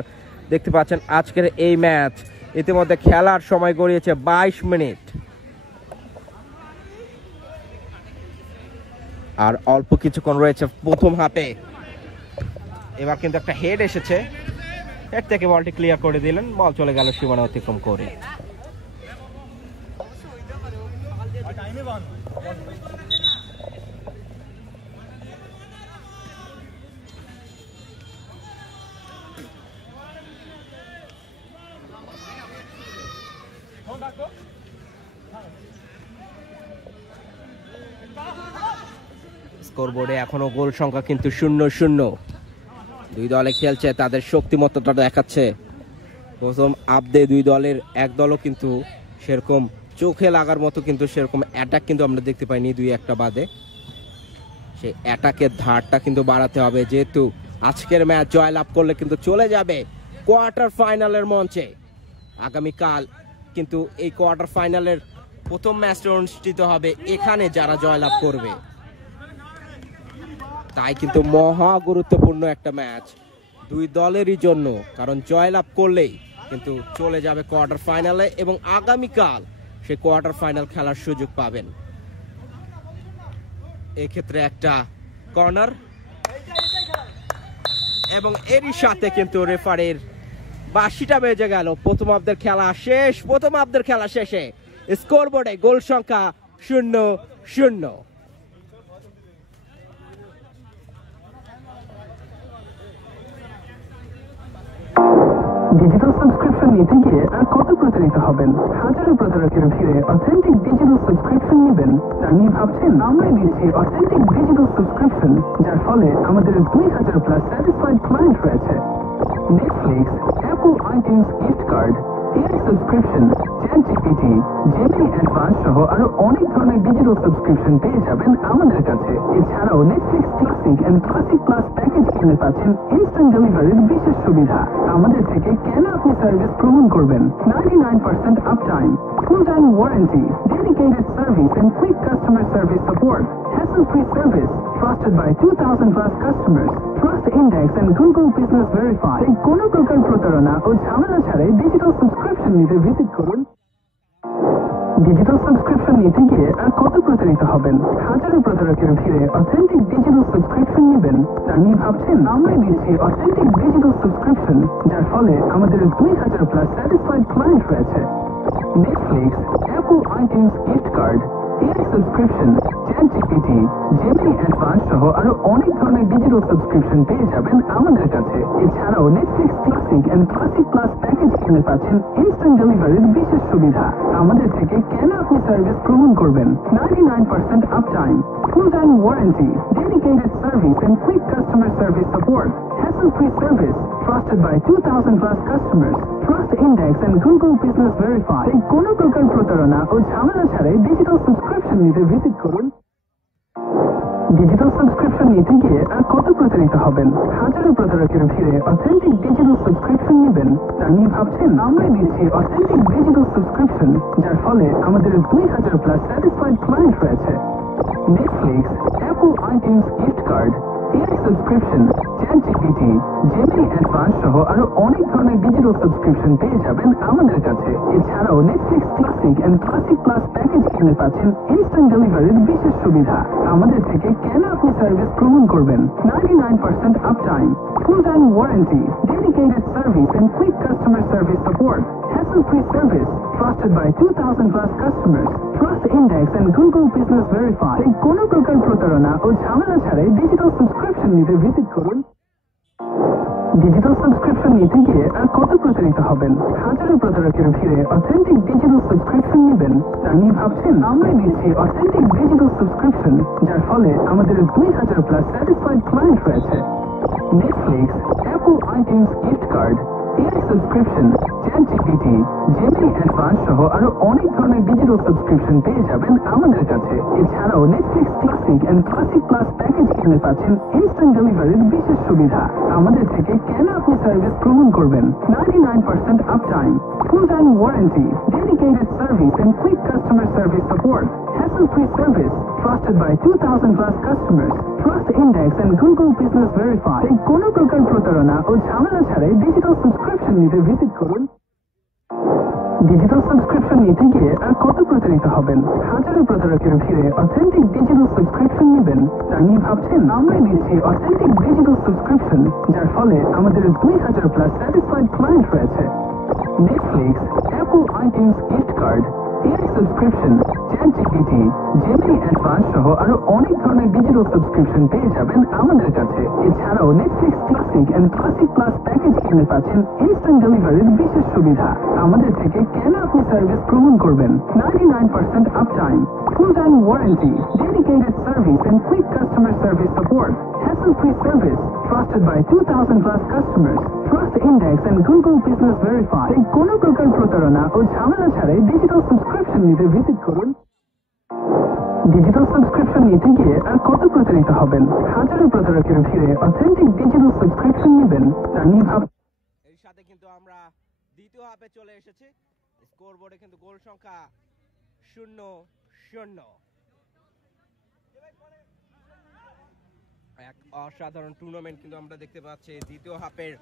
দেখতে পাচ্ছেন আজকের এই ম্যাচ। ইতিমধ্যে খেলার সময় গড়িয়েছে 22 মিনিট, আর অল্প কিছুক্ষণ রয়েছে প্রথম হাফে। এবার কিন্তু একটা হেড এসেছে, হেড থেকে বলটি ক্লিয়ার করে দিলেন, বল চলে গেল সীমানা অতিক্রম করে। স্কোরবোর্ডে এখনো গোল সংখ্যা কিন্তু 0-0। দুই দলে খেলছে, তাদের শক্তিমত্তাটা দেখাচ্ছে। প্রথম আপডে দুই দলের এক দলও কিন্তু সেরকম চোখে লাগার মতো কিন্তু সেরকম অ্যাটাক কিন্তু আমরা দেখতে পাইনি, দুই একটা বাদে। সেই অ্যাটাকের ধারটা কিন্তু বাড়াতে হবে, যেহেতু আজকের ম্যাচ জয়লাভ করলে কিন্তু চলে যাবে কোয়ার্টার ফাইনালের মঞ্চে। আগামীকাল কিন্তু এই কোয়ার্টার ফাইনালের প্রথম ম্যাচটা অনুষ্ঠিত হবে এখানে, যারা জয়লাভ করবে। তাই কিন্তু মহা গুরুত্বপূর্ণ একটা ম্যাচ দুই দলেরই জন্য, কারণ জয়লাভ করলেই কিন্তু চলে যাবে কোয়ার্টার ফাইনালে এবং আগামীকাল সে কোয়ার্টার ফাইনাল খেলার সুযোগ পাবেন। এক্ষেত্রে একটা কর্নার এবং এরই সাথে কিন্তু রেফারির বাঁশিটা বেজে গেল। প্রথম হাফের খেলা শেষ, প্রথম হাফের খেলা শেষে স্কোরবোর্ডে গোল সংখ্যা 0-0। ডিজিটাল সাবস্ক্রিপশন নিতে গিয়ে আর কত প্রতারিত হবেন? হাজারো প্রতারকের ভিড়ে অথেন্টিক ডিজিটাল সাবস্ক্রিপশন নেবেন তা নিয়ে ভাবছেন? আমরাই দিচ্ছি অথেন্টিক ডিজিটাল সাবস্ক্রিপশন, যার ফলে আমাদের 2000+ স্যাটিসফাইড ক্লায়েন্ট রয়েছে। Netflix, Apple iTunes gift card, AI subscription, ChatGPT, Gemini advance সহ আরো অনেক ধরনের ডিজিটাল সাবস্ক্রিপশন পেয়ে যাবেন আমাদের কাছে। এছাড়াও Netflix classic and classic plus package কিনে পাচ্ছেন ইনস্ট্যান্ট ডেলিভারির বিশেষ সুবিধা। আমাদের থেকে কেন আপনি সার্ভিস গ্রহণ করবেন? 99% uptime, full time warranty, dedicated service and quick customer service support, hassle-free service, trusted by 2,000 plus customers, Trust Index and Google Business Verify। তাই কোনো প্রকার প্রতারণা ও ঝামেলা ছাড়াই ডিজিটাল সাবস্ক্রিপশন নিতে ভিজিট করুন। ডিজিটাল সাবস্ক্রিপশন নিতে গিয়ে আর কত প্রতারিত হবেন? হাজারো প্রতারকের ভিড়ে অথেন্টিক ডিজিটাল সাবস্ক্রিপশন নেবেন তা নিয়ে ভাবছেন? আমরাই দিচ্ছি অথেন্টিক ডিজিটাল সাবস্ক্রিপশন, যার ফলে আমাদের 2,000 প্লাস স্যাটিসফাইড ক্লায়েন্ট রয়েছে। Netflix, Apple iTunes gift card, AI subscription, ChatGPT, Gemini advance সহ আরো অনেক ধরনের ডিজিটাল সাবস্ক্রিপশন পেয়ে যাবেন আমাদের কাছে। এছাড়াও Netflix classic and classic plus package কিনে পাচ্ছেন ইনস্ট্যান্ট ডেলিভারির বিশেষ সুবিধা। আমাদের থেকে কেন আপনি সার্ভিস গ্রহণ করবেন? 99% uptime, full time warranty, dedicated service and quick customer service support, hassle-free service, trusted by 2,000 plus customers, Trust Index and Google Business Verify। তাই কোনো প্রকার প্রতারণা ও ঝামেলা ছাড়াই ডিজিটাল সাবস্ক্রিপশন নিতে ভিজিট করুন। ডিজিটাল সাবস্ক্রিপশন নিতে গিয়ে আর কত প্রতারিত হবেন? হাজারো প্রতারকের ভিড়ে অথেন্টিক ডিজিটাল সাবস্ক্রিপশন নেবেন তা নিয়ে ভাবছেন? আমরাই দিচ্ছি অথেন্টিক ডিজিটাল সাবস্ক্রিপশন, যার ফলে আমাদের 2,000 প্লাস স্যাটিসফাইড ক্লায়েন্ট রয়েছে। Netflix, Apple iTunes gift card, AI subscription, ChatGPT, Gemini advance সহ আরো অনেক ধরনের ডিজিটাল সাবস্ক্রিপশন পেয়ে যাবেন আমাদের কাছে। এছাড়াও Netflix classic and classic plus package কিনে পাচ্ছেন ইনস্ট্যান্ট ডেলিভারির বিশেষ সুবিধা। আমাদের থেকে কেন আপনি সার্ভিস গ্রহণ করবেন? 99% uptime, full time warranty, dedicated service and quick customer service support, hassle-free service, trusted by 2,000 plus customers, Trust Index and Google Business Verify। তাই কোনো প্রকার প্রতারণা ও ঝামেলা ছাড়াই ডিজিটাল সাবস্ক্রিপশন নিতে ভিজিট করুন। ডিজিটাল সাবস্ক্রিপশন নিতে গিয়ে আর কত প্রতারিত হবেন? হাজারো প্রতারকের ভিড়ে অথেন্টিক ডিজিটাল সাবস্ক্রিপশন নেবেন তা নিয়ে ভাবছেন? আমরাই দিচ্ছি অথেন্টিক ডিজিটাল সাবস্ক্রিপশন, যার ফলে আমাদের 2,000 প্লাস স্যাটিসফাইড ক্লায়েন্ট রয়েছে। Netflix, Apple iTunes gift card, AI subscription, ChatGPT, Gemini advance সহ আরো অনেক ধরনের ডিজিটাল সাবস্ক্রিপশন পেয়ে যাবেন আমাদের কাছে। এছাড়াও Netflix classic and classic plus package কিনে পাচ্ছেন ইনস্ট্যান্ট ডেলিভারির বিশেষ সুবিধা। আমাদের থেকে কেন আপনি সার্ভিস গ্রহণ করবেন? 99% uptime, full time warranty, dedicated service and quick customer service support, hassle-free service, trusted by 2,000 plus customers, Trust Index and Google Business Verify। তাই কোনো প্রকার প্রতারণা ও ঝামেলা ছাড়াই ডিজিটাল সাবস্ক্রিপশন নিতে ভিজিট করুন। ডিজিটাল সাবস্ক্রিপশন নিতে গিয়ে আর কত প্রতারিত হবেন? হাজারো প্রতারকের ভিড়ে অথেন্টিক ডিজিটাল সাবস্ক্রিপশন নেবেন তা নিয়ে ভাবছেন? আমরাই দিচ্ছি অথেন্টিক ডিজিটাল সাবস্ক্রিপশন, যার ফলে আমাদের 2,000 প্লাস স্যাটিসফাইড ক্লায়েন্ট রয়েছে। Netflix, Apple iTunes gift card, AI subscription, ChatGPT, Gemini advance সহ আরো অনেক ধরনের ডিজিটাল সাবস্ক্রিপশন পেয়ে যাবেন আমাদের কাছে। এছাড়াও Netflix classic and classic plus package কিনে পাচ্ছেন ইনস্ট্যান্ট ডেলিভারির বিশেষ সুবিধা। আমাদের থেকে কেন আপনি সার্ভিস গ্রহণ করবেন? 99% uptime, full time warranty, dedicated service and quick customer service support, hassle-free service, trusted by 2,000 plus customers, Trust Index and Google Business Verify। তাই কোনো প্রকার প্রতারণা ও ঝামেলা ছাড়াই ডিজিটাল সাবস্ক্রিপশন নিতে ভিজিট করুন। ডিজিটাল সাবস্ক্রিপশন নিতে গিয়ে আর কত প্রতারিত হবেন? হাজারো প্রতারকের ভিড়ে অথেন্টিক ডিজিটাল সাবস্ক্রিপশন নেবেন তা নিয়ে এর সাথে কিন্তু আমরা দ্বিতীয় হাফে চলে এসেছি। স্কোর বোর্ডে কিন্তু গোল সংখ্যা 0-0। এক অসাধারণ টুর্নামেন্ট কিন্তু আমরা দেখতে পাচ্ছি। দ্বিতীয় হাফের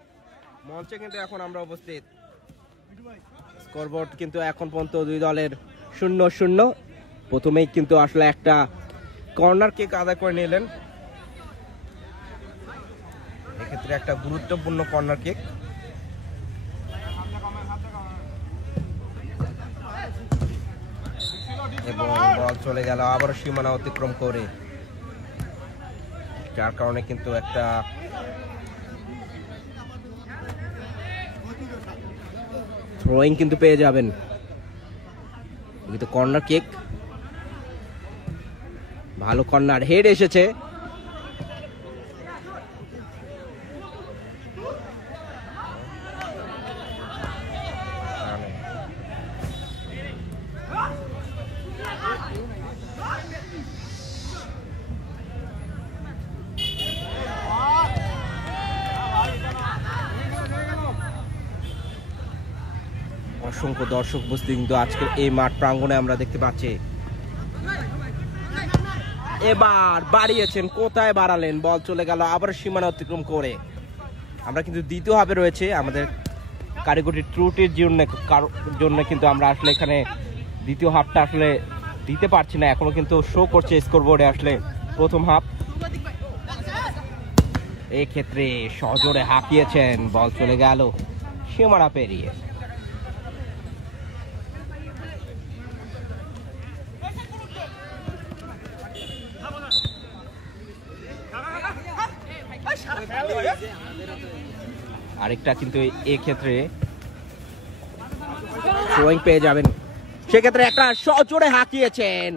মঞ্চে কিন্তু এখন আমরা উপস্থিত। স্কোরবোর্ড কিন্তু এখন পর্যন্ত দুই দলের 0-0। প্রথমেই কিন্তু আসলে একটা কর্নার কিক আদায় করে নিলেন, এক্ষেত্রে একটা গুরুত্বপূর্ণ কর্নার কিক। এবং বল চলে গেল আবারও সীমানা অতিক্রম করে, যার কারণে কিন্তু একটা থ্রোয়িং কিন্তু পেয়ে যাবেন। কিন্তু কর্নার কিক, ভালো কর্নার হেড এসেছে। অসংখ্য দর্শক উপস্থিত কিন্তু আজকের এই মাঠ প্রাঙ্গণে আমরা দেখতে পাচ্ছি। এবার বাড়িয়েছেন, কোথায় বাড়ালেন, বল চলে গেল আবার সীমানা অতিক্রম করে। আমরা কিন্তু দ্বিতীয় হাফে রয়েছে, আমাদের কারিগরি ত্রুটির জন্য কিন্তু আমরা আসলে এখানে দ্বিতীয় হাফটা আসলে দিতে পারছি না। এখনো কিন্তু শো করছে স্কোরবোর্ডে আসলে প্রথম হাফ। এই ক্ষেত্রে সজোরে হাঁকিয়েছেন, বল চলে গেল সীমানা পেরিয়ে। আরেকটা কিন্তু এই ক্ষেত্রে থ্রোয়িং পেয়ে যাবেন, সেক্ষেত্রে একটা সজোরে হাঁকিয়েছেন,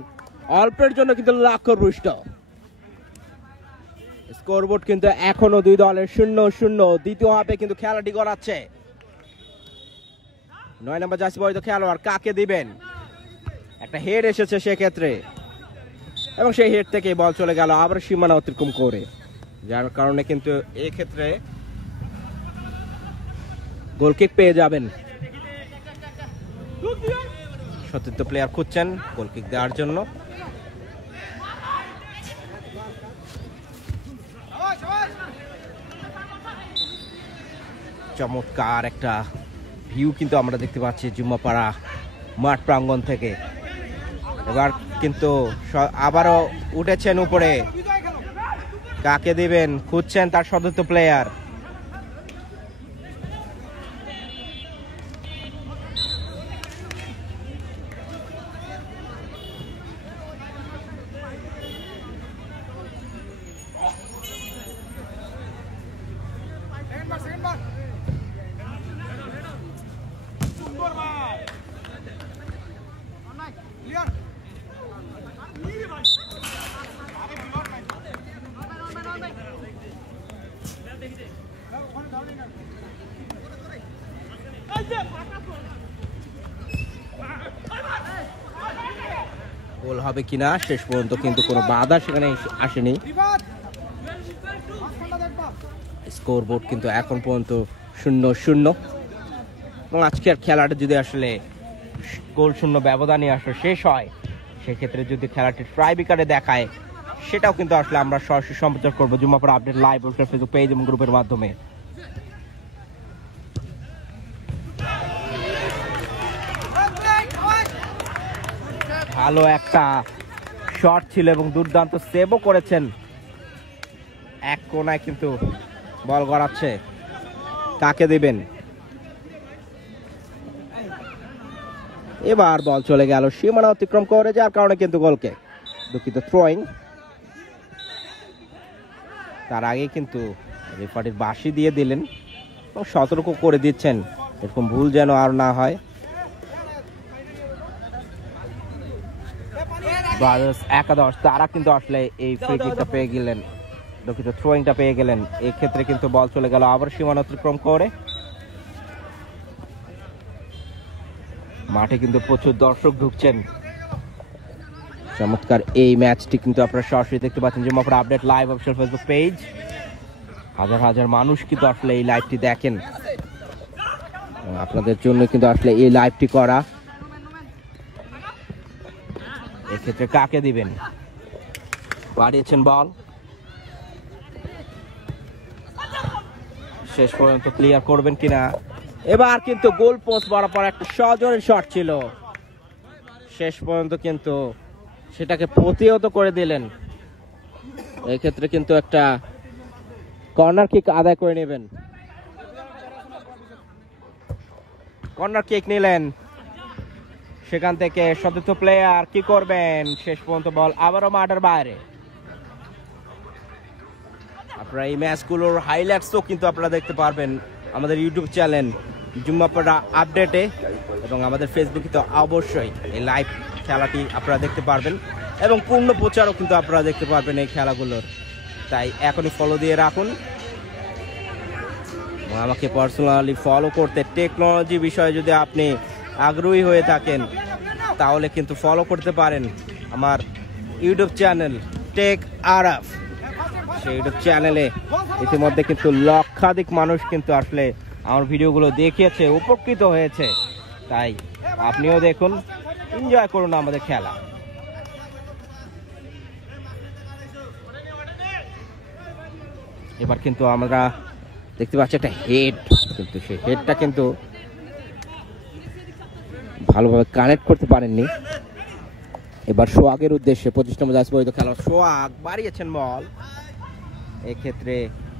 অল্পের জন্য কিন্তু লক্ষ্যভ্রষ্ট। স্কোরবোর্ড কিন্তু এখনো দুই দলের 0-0। দ্বিতীয় হাফে কিন্তু খেলাটি গড়াচ্ছে। 9 নম্বর জার্সি পরিহিত খেলোয়াড় কাকে দিবেন, একটা হেড এসেছে সেক্ষেত্রে, এবং সেই হেড থেকে বল চলে গেল আবার সীমানা অতিক্রম করে, যার কারণে কিন্তু এই ক্ষেত্রে গোলকিক পেয়ে যাবেন। সতীর্থ প্লেয়ার খুঁজছেন গোলকিক দেওয়ার জন্য। চমৎকার একটা ভিউ কিন্তু আমরা দেখতে পাচ্ছি জুম্মাপাড়া মাঠ প্রাঙ্গণ থেকে। এবার কিন্তু আবারও উঠেছেন উপরে, কাকে দিবেন খুঁজছেন তার সতীর্থ প্লেয়ার। গোল হবে কিনা শেষ পর্যন্ত কিন্তু কোনো বাধা সেখানে আসেনি। স্কোরবোর্ড কিন্তু এখন পর্যন্ত 0-0, এবং আজকের খেলাটা যদি আসলে গোল শূন্য ব্যবধানে আসলে শেষ হয়, সেক্ষেত্রে যদি খেলাটি ট্রাই বিকারে দেখায়, সেটাও কিন্তু আসলে আমরা সরাসরি সম্প্রচার করবো Jummapara update live Facebook page এবং গ্রুপের মাধ্যমে। ভালো একটা শট ছিল এবং দুর্দান্ত সেভও করেছেন। এক কোনায় কিন্তু বল গড়াচ্ছে, কাকে দিবেন। এবার বল চলে গেল সীমানা অতিক্রম করে, যার কারণে কিন্তু গোলকে দুঃখিত থ্রোয়িং। তার আগে কিন্তু রেফারির বাঁশি দিয়ে দিলেন এবং সতর্ক করে দিচ্ছেন এরকম ভুল যেন আর না হয়। একাদশ তারা কিন্তু আসলে এই ফ্রি কিকটা পেয়ে গেলেন, দুঃখিত থ্রোয়িংটা পেয়ে গেলেন। এই ক্ষেত্রে কিন্তু বল চলে গেল আবার সীমানা অতিক্রম করে। মাঠে কিন্তু প্রচুর দর্শক ঢুকছেন। চমৎকার এই ম্যাচটি কিন্তু আপনারা সরাসরি দেখতে পাচ্ছেন Jummapara update live official Facebook page. হাজার হাজার মানুষ কিন্তু আসলে এই লাইভটি দেখেন, আপনাদের জন্য কিন্তু আসলে এই লাইভটি করা। এক্ষেত্রে কাকে দিবেন, বাড়িয়েছেন বল, শেষ পর্যন্ত ক্লিয়ার করবেন কিনা। এবার কিন্তু গোল পোস্ট বরাবর একটা সজোরে শট ছিল, শেষ পর্যন্ত কিন্তু সেটাকে প্রতিহত করে দিলেন। এক্ষেত্রে কিন্তু একটা কর্নার কিক আদায় করে নেবেন। কর্নার কিক নিলেন, সেখান থেকে সতীর্থ প্লেয়ার কি করবেন, শেষ পর্যন্ত বল আবারও মাঠের বাইরে। আপনারা এই ম্যাচগুলোর হাইলাইটসও কিন্তু আপনারা দেখতে পারবেন আমাদের ইউটিউব চ্যানেল জুম্মাপাড়া আপডেটে, এবং আমাদের ফেসবুকে তো অবশ্যই এই লাইভ খেলাটি আপনারা দেখতে পারবেন, এবং পূর্ণ প্রচারও কিন্তু আপনারা দেখতে পারবেন এই খেলাগুলোর। তাই এখনই ফলো দিয়ে রাখুন, আমাকে পার্সোনালি ফলো করতে টেকনোলজি বিষয়ে যদি আপনি আগ্রহী হয়ে থাকেন তাহলে কিন্তু ফলো করতে পারেন আমার ইউটিউব চ্যানেল টেক আরএফ। সেই ইউটিউব চ্যানেলে ইতিমধ্যে কিন্তু লক্ষাধিক মানুষ কিন্তু আসলে আমার ভিডিওগুলো দেখিয়েছে, উপকৃত হয়েছে। তাই আপনিও দেখুন, এনজয় করুন আমাদের খেলা। এবার কিন্তু আমরা দেখতে পাচ্ছি একটা হেড, কিন্তু সেই হেডটা কিন্তু ভালোভাবে কানেক্ট করতে পারেননি। এবার সোহাগের উদ্দেশ্যে 25 নম্বর জার্সি পরিহিত খেলোয়াড় সোহাগ বাড়িয়েছেন বল। এক্ষেত্রে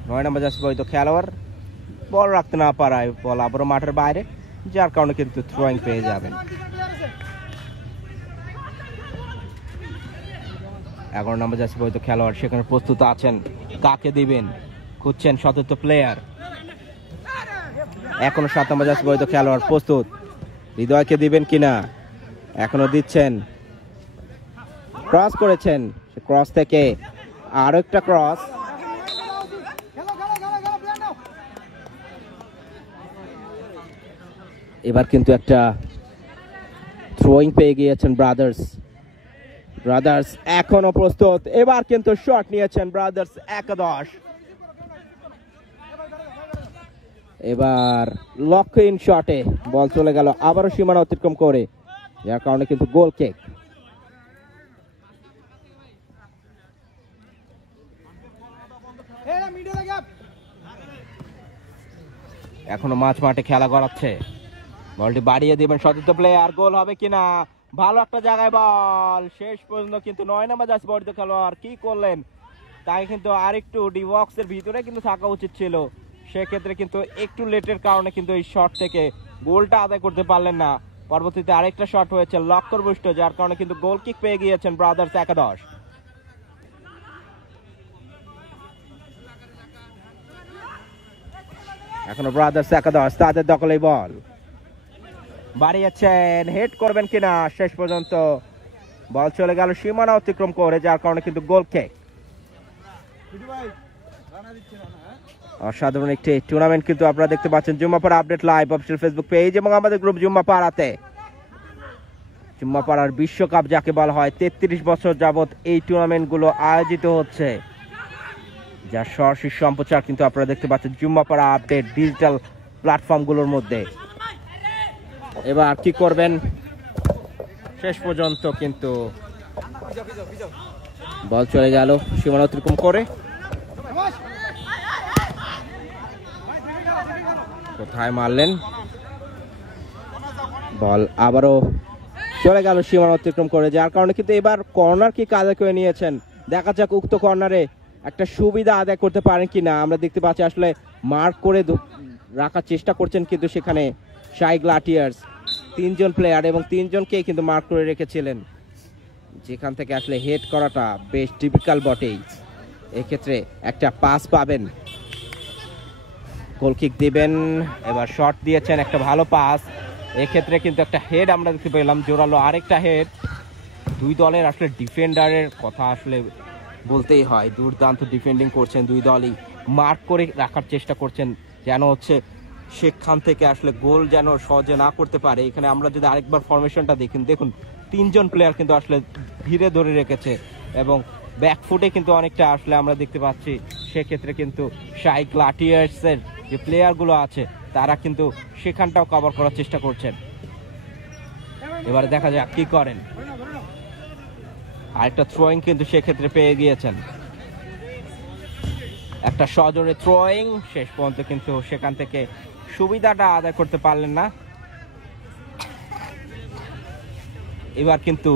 9 নম্বর জার্সি পরিহিত খেলোয়াড় বল রাখতে না পারায় বল আবারও মাঠের বাইরে, যার কারণে কিন্তু থ্রোয়িং পেয়ে যাবেন। 11 নম্বর জার্সি পরিহিত খেলোয়াড় সেখানে প্রস্তুত আছেন, কাকে দিবেন খুঁজছেন সতীর্থ প্লেয়ার। এখনো 7 নম্বর জার্সি পরিহিত খেলোয়াড় প্রস্তুত, হৃদয়কে দিবেন কিনা, এখনো দিচ্ছেন, ক্রস করেছেন, ক্রস থেকে আরো একটা ক্রস, এবার কিন্তু একটা থ্রোয়িং পেয়ে গিয়েছেন ব্রাদার্স এখনো প্রস্তুত, এবার কিন্তু শট নিয়েছেন ব্রাদার্স একাদশ। এবার লকইন শটে বল চলে গেল আবারও সীমানা অতিক্রম করে, যার কারণে কিন্তু গোল কিক। এখনো মাঝ মাঠে খেলা করাচ্ছে, বলটি বাড়িয়ে দিবেন সতীর্থ প্লেয়ার, গোল হবে কিনা, ভালো একটা জায়গায় বল, শেষ পর্যন্ত কিন্তু 9 নম্বর জার্সি পরিহিত খেলোয়াড় কি করলেন, তাই কিন্তু আরেকটু ডি বক্সের ভিতরে কিন্তু থাকা উচিত ছিল, সেক্ষেত্রে কিন্তু একটু লেটের কারণে কিন্তু এই শট থেকে গোলটা আদায় করতে পারলেন না। পরবর্তীতে আরেকটা শট হয়েছে লক্ষ্যভ্রষ্ট, যার কারণে কিন্তু গোল কিক পেয়ে গিয়েছেন ব্রাদার্স একাদশ। এখনো ব্রাদার্স একাদশ তাদের দখলে বল বাড়িয়েছেন, হেড করবেন কিনা, শেষ পর্যন্ত বল চলে গেল সীমানা অতিক্রম করে, যার কারণে কিন্তু গোল কিক। অসাধারণ একটি টুর্নামেন্ট কিন্তু আপনারা দেখতে পাচ্ছেন Jummapara update live official Facebook page এবং আমাদের গ্রুপ জুম্মাপাড়াতে। জুম্মাপাড়ার বিশ্বকাপ যাকে বলা হয়, 33 বছর যাবত এই টুর্নামেন্ট গুলো আয়োজিত হচ্ছে, যার সরাসরি সম্প্রচার কিন্তু আপনারা দেখতে পাচ্ছেন জুম্মাপাড়া আপডেট ডিজিটাল প্ল্যাটফর্ম গুলোর মধ্যে। এবার কি করবেন, শেষ পর্যন্ত কিন্তু বল চলে গেল সীমানা অতিক্রম করে, কোথায় মারলেন, বল আবারও চলে গেল সীমানা অতিক্রম করে, যার কারণে কিন্তু এবার কর্নার কিক আদায় করে নিয়েছেন। দেখা যাক উক্ত কর্নারে একটা সুবিধা আদায় করতে পারেন কিনা। আমরা দেখতে পাচ্ছি আসলে মার্ক করে রাখার চেষ্টা করছেন, কিন্তু সেখানে শাই গ্লাটিয়ার্স 3 জন প্লেয়ার এবং 3 জনকে কিন্তু মার্ক করে রেখেছিলেন, যেখান থেকে আসলে হেড করাটা বেশ ডিফিকাল্ট বটেই। এক্ষেত্রে একটা পাস পাবেন, গোল কিক দিবেন, এবার শট দিয়েছেন, একটা ভালো পাস, এক্ষেত্রে কিন্তু একটা হেড আমরা দেখতে পেলাম, জোরালো আরেকটা হেড। দুই দলের আসলে ডিফেন্ডারের কথা আসলে বলতেই হয়, দুর্দান্ত ডিফেন্ডিং করছেন দুই দলই, মার্ক করে রাখার চেষ্টা করছেন যেন হচ্ছে সেখান থেকে আসলে গোল যেন সহজে না করতে পারে। এখানে আমরা যদি আরেকবার ফরমেশনটা দেখুন 3 জন প্লেয়ার কিন্তু আসলে ধীরে ধরে রেখেছে এবং ব্যাকফুটে কিন্তু অনেকটা আসলে আমরা দেখতে পাচ্ছি, সেক্ষেত্রে কিন্তু শাই গ্লাটিয়ার্সের যে প্লেয়ারগুলো আছে তারা কিন্তু সেখানটাও কভার করার চেষ্টা করছেন। এবারে দেখা যাক কি করেন, আরেকটা থ্রোয়িং কিন্তু সেক্ষেত্রে পেয়ে গিয়েছেন, একটা সজোরে থ্রোয়িং, শেষ পর্যন্ত কিন্তু সেখান থেকে সুবিধাটা আদায় করতে পারলেন না। এবার কিন্তু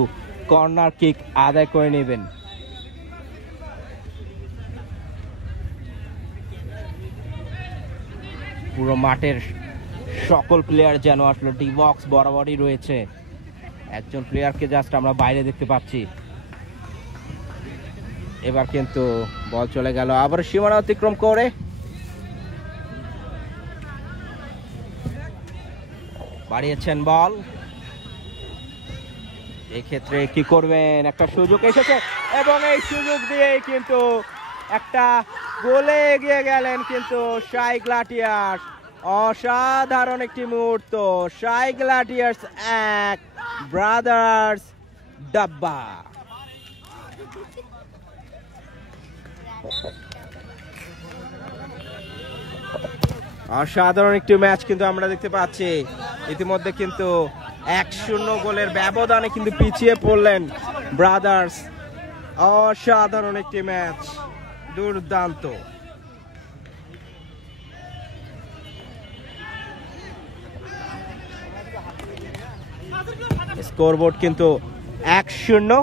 কর্নার কিক আদায় করে নেবেন। পুরো মাঠের সকল প্লেয়ার যেন আসলে ডি বক্স বরাবরই রয়েছে, একজন প্লেয়ারকে জাস্ট আমরা বাইরে দেখতে পাচ্ছি। এবার কিন্তু বল চলে গেল আবার সীমানা অতিক্রম করে, বাড়িয়েছেন বল, এই ক্ষেত্রে কি করবেন, একটা সুযোগ এসেছে এবং এই সুযোগ দিয়ে কিন্তু একটা গোলে এগিয়ে গেলেন কিন্তু শাই গ্লাটিয়ার্স। অসাধারণ একটি মুহূর্ত, শাই গ্লাটিয়ার্স 1 ব্রাদার্স ডাব্বা। অসাধারণ একটি ম্যাচ কিন্তু আমরা দেখতে পাচ্ছি। ইতিমধ্যে কিন্তু 1-0 গোলের ব্যবধানে কিন্তু পিছিয়ে পড়লেন ব্রাদার্স। অসাধারণ একটি ম্যাচ, দুর্দান্ত। স্কোরবোর্ড কিন্তু 1-0।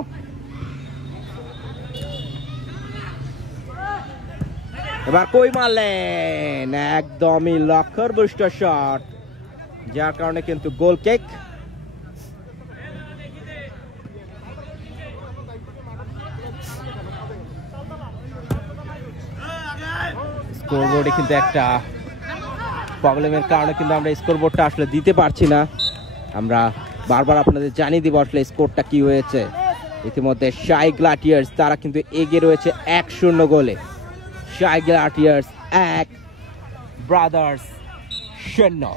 এবার কই মারলেন, একদমই লক্ষ্যভ্রষ্ট শট, যার কারণে কিন্তু গোল কিক। স্কোরবোর্ডে কিন্তু একটা প্রবলেমের কারণে কিন্তু আমরা স্কোরবোর্ডটা আসলে দিতে পারছি না। আমরা বারবার আপনাদের জানিয়ে দিব আসলে স্কোরটা কি হয়েছে। ইতিমধ্যে শাই গ্লাডিয়ার্স তারা কিন্তু এগিয়ে রয়েছে 1-0 গোলে। শাই গ্লাডিয়ার্স 1, ব্রাদার্স 0।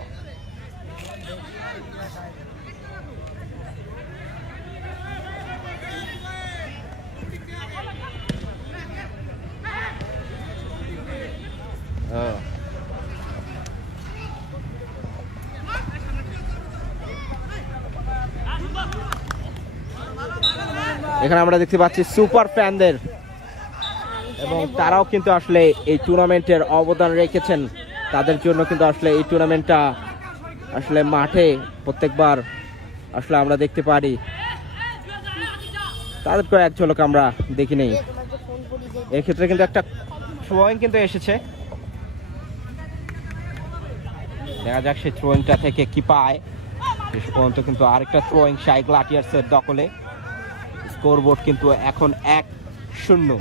এখানে আমরা দেখতে পাচ্ছি সুপার ফ্যানদের, এবং তারাও কিন্তু আসলে এই টুর্নামেন্টের অবদান রেখেছেন। তাদের জন্য কিন্তু আসলে এই টুর্নামেন্টটা আসলে মাঠে প্রত্যেকবার আসলে আমরা দেখতে পারি। তাদেরকে এক ঝলক আমরা দেখি নেই। এক্ষেত্রে কিন্তু একটা থ্রোয়িং কিন্তু এসেছে, দেখা যাক সেই থ্রোয়িংটা থেকে কি পায়। শেষ পর্যন্ত কিন্তু আরেকটা থ্রোয়িং শাই গ্লাডিয়ার্সের দখলে। স্কোরবোর্ড কিন্তু এখন 1-0।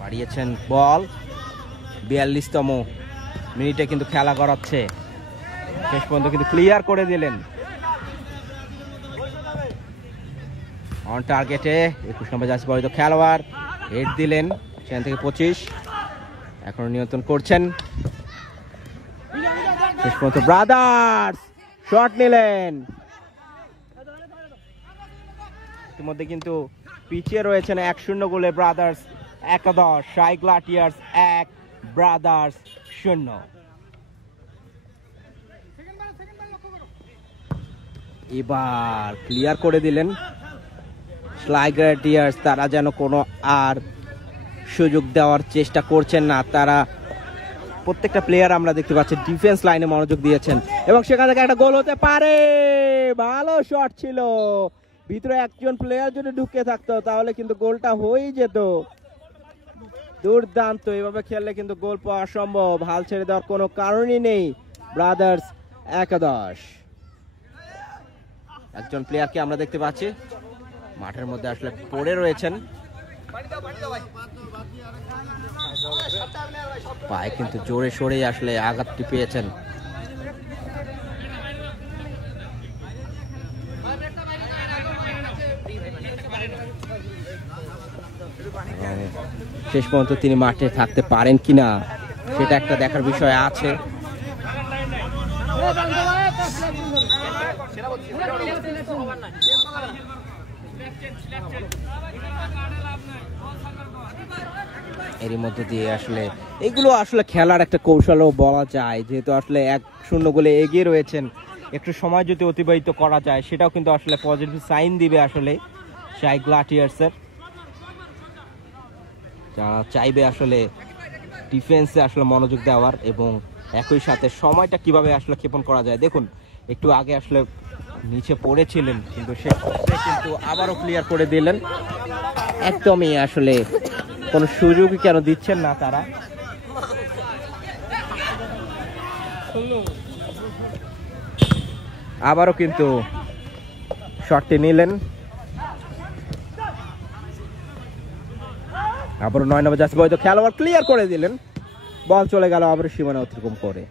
বাড়িয়েছেন বল, 42তম মিনিটে কিন্তু খেলা করাচ্ছে। শেষ পর্যন্ত কিন্তু ক্লিয়ার করে দিলেন। অন টার্গেটে 21 নম্বর জার্সি পরিহিত খেলোয়াড় হেড দিলেন, সেখান থেকে 25 এখন নিয়ন্ত্রণ করছেন। শেষ পর্যন্ত ব্রাদার্স শট নিলেন। ইতিমধ্যে কিন্তু পিছিয়ে রয়েছেন 1-0 গোলে ব্রাদার্স একাদশ। শাই গ্লাডিয়ার্স 1, ব্রাদার্স 0। এবার ক্লিয়ার করে দিলেন শাই গ্লাডিয়ার্স। তারা যেন কোনো আর সুযোগ দেওয়ার চেষ্টা করছেন না। তারা প্রত্যেকটা প্লেয়ার আমরা দেখতে পাচ্ছি ডিফেন্স লাইনে মনোযোগ দিয়েছেন, এবং সেখান থেকে একটা গোল হতে পারে। ভালো শট ছিল, ভিতরে একজন প্লেয়ার যদি ঢুকে থাকতো তাহলে কিন্তু গোলটা হয়েই যেত। দুর্দান্ত, এভাবে খেললে কিন্তু গোল পাওয়া সম্ভব। হাল ছেড়ে দেওয়ার কোনো কারণই নেই ব্রাদার্স একাদশ। একজন প্লেয়ারকে আমরা দেখতে পাচ্ছি মাঠের মধ্যে আসলে পড়ে রয়েছেন, পায়ে কিন্তু জোরে সোরে আসলে আঘাতটি পেয়েছেন। শেষ পর্যন্ত তিনি মাঠে থাকতে পারেন কিনা সেটা একটা দেখার বিষয় আছে। এরই মধ্যে দিয়ে আসলে এগুলো আসলে খেলার একটা কৌশলও বলা যায়, যেহেতু আসলে 1-0 গোলে এগিয়ে রয়েছেন। একটু সময় যদি অতিবাহিত করা যায় সেটাও কিন্তু আসলে পজিটিভ সাইন দিবে আসলে শাই গ্লাডিয়ার্সের। যারা চাইবে আসলে ডিফেন্সে আসলে মনোযোগ দেওয়ার, এবং একই সাথে সময়টা কিভাবে আসলে ক্ষেপণ করা যায়। দেখুন একটু আগে আসলে নিচে পড়েছিলেন, কিন্তু সেক্ষেত্রে কিন্তু আবারও ক্লিয়ার করে দিলেন। একদমই আসলে কোনো সুযোগই কেন দিচ্ছেন না তারা। আবারও কিন্তু শটটি নিলেন। আবারও 9 নম্বর জার্সি পরিহিত খেলোয়াড় ক্লিয়ার করে দিলেন, বল চলে গেল আবারও সীমানা অতিক্রম করে।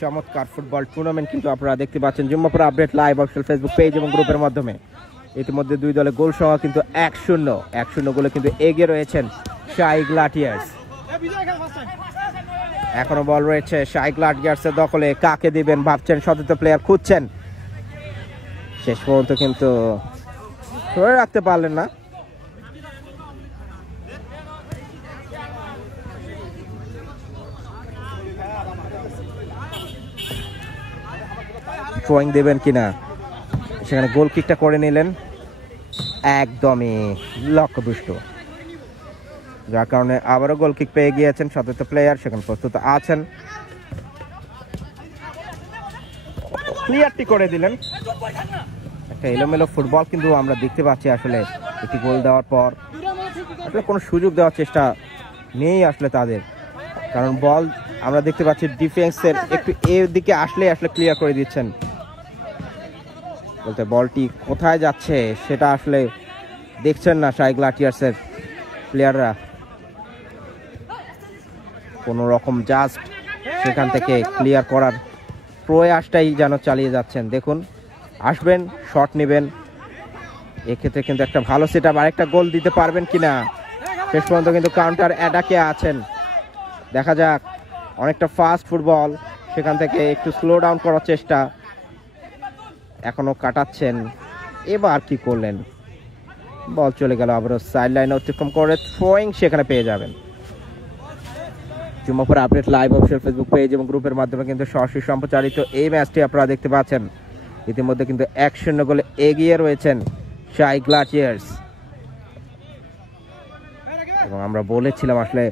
চমৎকার ফুটবল টুর্নামেন্ট কিন্তু আপনারা দেখতে পাচ্ছেন Jummapur update live official Facebook page এবং গ্রুপের মাধ্যমে। ইতিমধ্যে দুই দলে গোল সংখ্যা কিন্তু 1-0 গোলে কিন্তু এগিয়ে রয়েছেন শাই গ্লাডিয়ার্স। এখনো বল রয়েছে শাই গ্লাডিয়ার্সের দখলে, কাকে দিবেন ভাবছেন, সতীর্থ প্লেয়ার খুঁজছেন, শেষ পর্যন্ত কিন্তু ধরে রাখতে পারলেন না। থ্রোয়িং দেবেন কিনা, সেখানে গোল কিকটা করে নিলেন, একদমই লক্ষ্যভ্রষ্ট, যার কারণে আবারও গোল কিক পেয়ে গিয়েছেন সতীর্থ প্লেয়ার, সেখানে প্রস্তুত আছেন, ক্লিয়ারটি করে দিলেন। একটা এলোমেলো ফুটবল কিন্তু আমরা দেখতে পাচ্ছি আসলে একটি গোল দেওয়ার পর আসলে কোনো সুযোগ দেওয়ার চেষ্টা নেই আসলে তাদের, কারণ বল আমরা দেখতে পাচ্ছি ডিফেন্সের একটু এর দিকে আসলে ক্লিয়ার করে দিচ্ছেন, বলতে বলটি কোথায় যাচ্ছে সেটা আসলে দেখছেন না শাই গ্লাডিয়ার্সের প্লেয়াররা, কোনো রকম জাস্ট সেখান থেকে ক্লিয়ার করার প্রয়াসটাই যেন চালিয়ে যাচ্ছেন। দেখুন আসবেন, শট নেবেন, এক্ষেত্রে কিন্তু একটা ভালো সেট আপ, আরেকটা গোল দিতে পারবেন কিনা, শেষ পর্যন্ত কিন্তু কাউন্টার অ্যাটাকে আছেন, দেখা যাক। অনেকটা ফাস্ট ফুটবল, সেখান থেকে একটু স্লো ডাউন করার চেষ্টা, এখনো কাটাচ্ছেন, এবার কি করলেন, বল চলে গেল আবারও সাইড লাইনে অতিক্রম করে, থ্রোয়িং সেখানে পেয়ে যাবেন। Jummapur update live official Facebook page এবং গ্রুপের মাধ্যমে কিন্তু সরাসরি সম্প্রচারিত এই ম্যাচটি আপনারা দেখতে পাচ্ছেন। ইতিমধ্যে কিন্তু 1-0 গোলে এগিয়ে রয়েছেন শাই গ্লাডিয়ার্স, এবং আমরা বলেছিলাম আসলে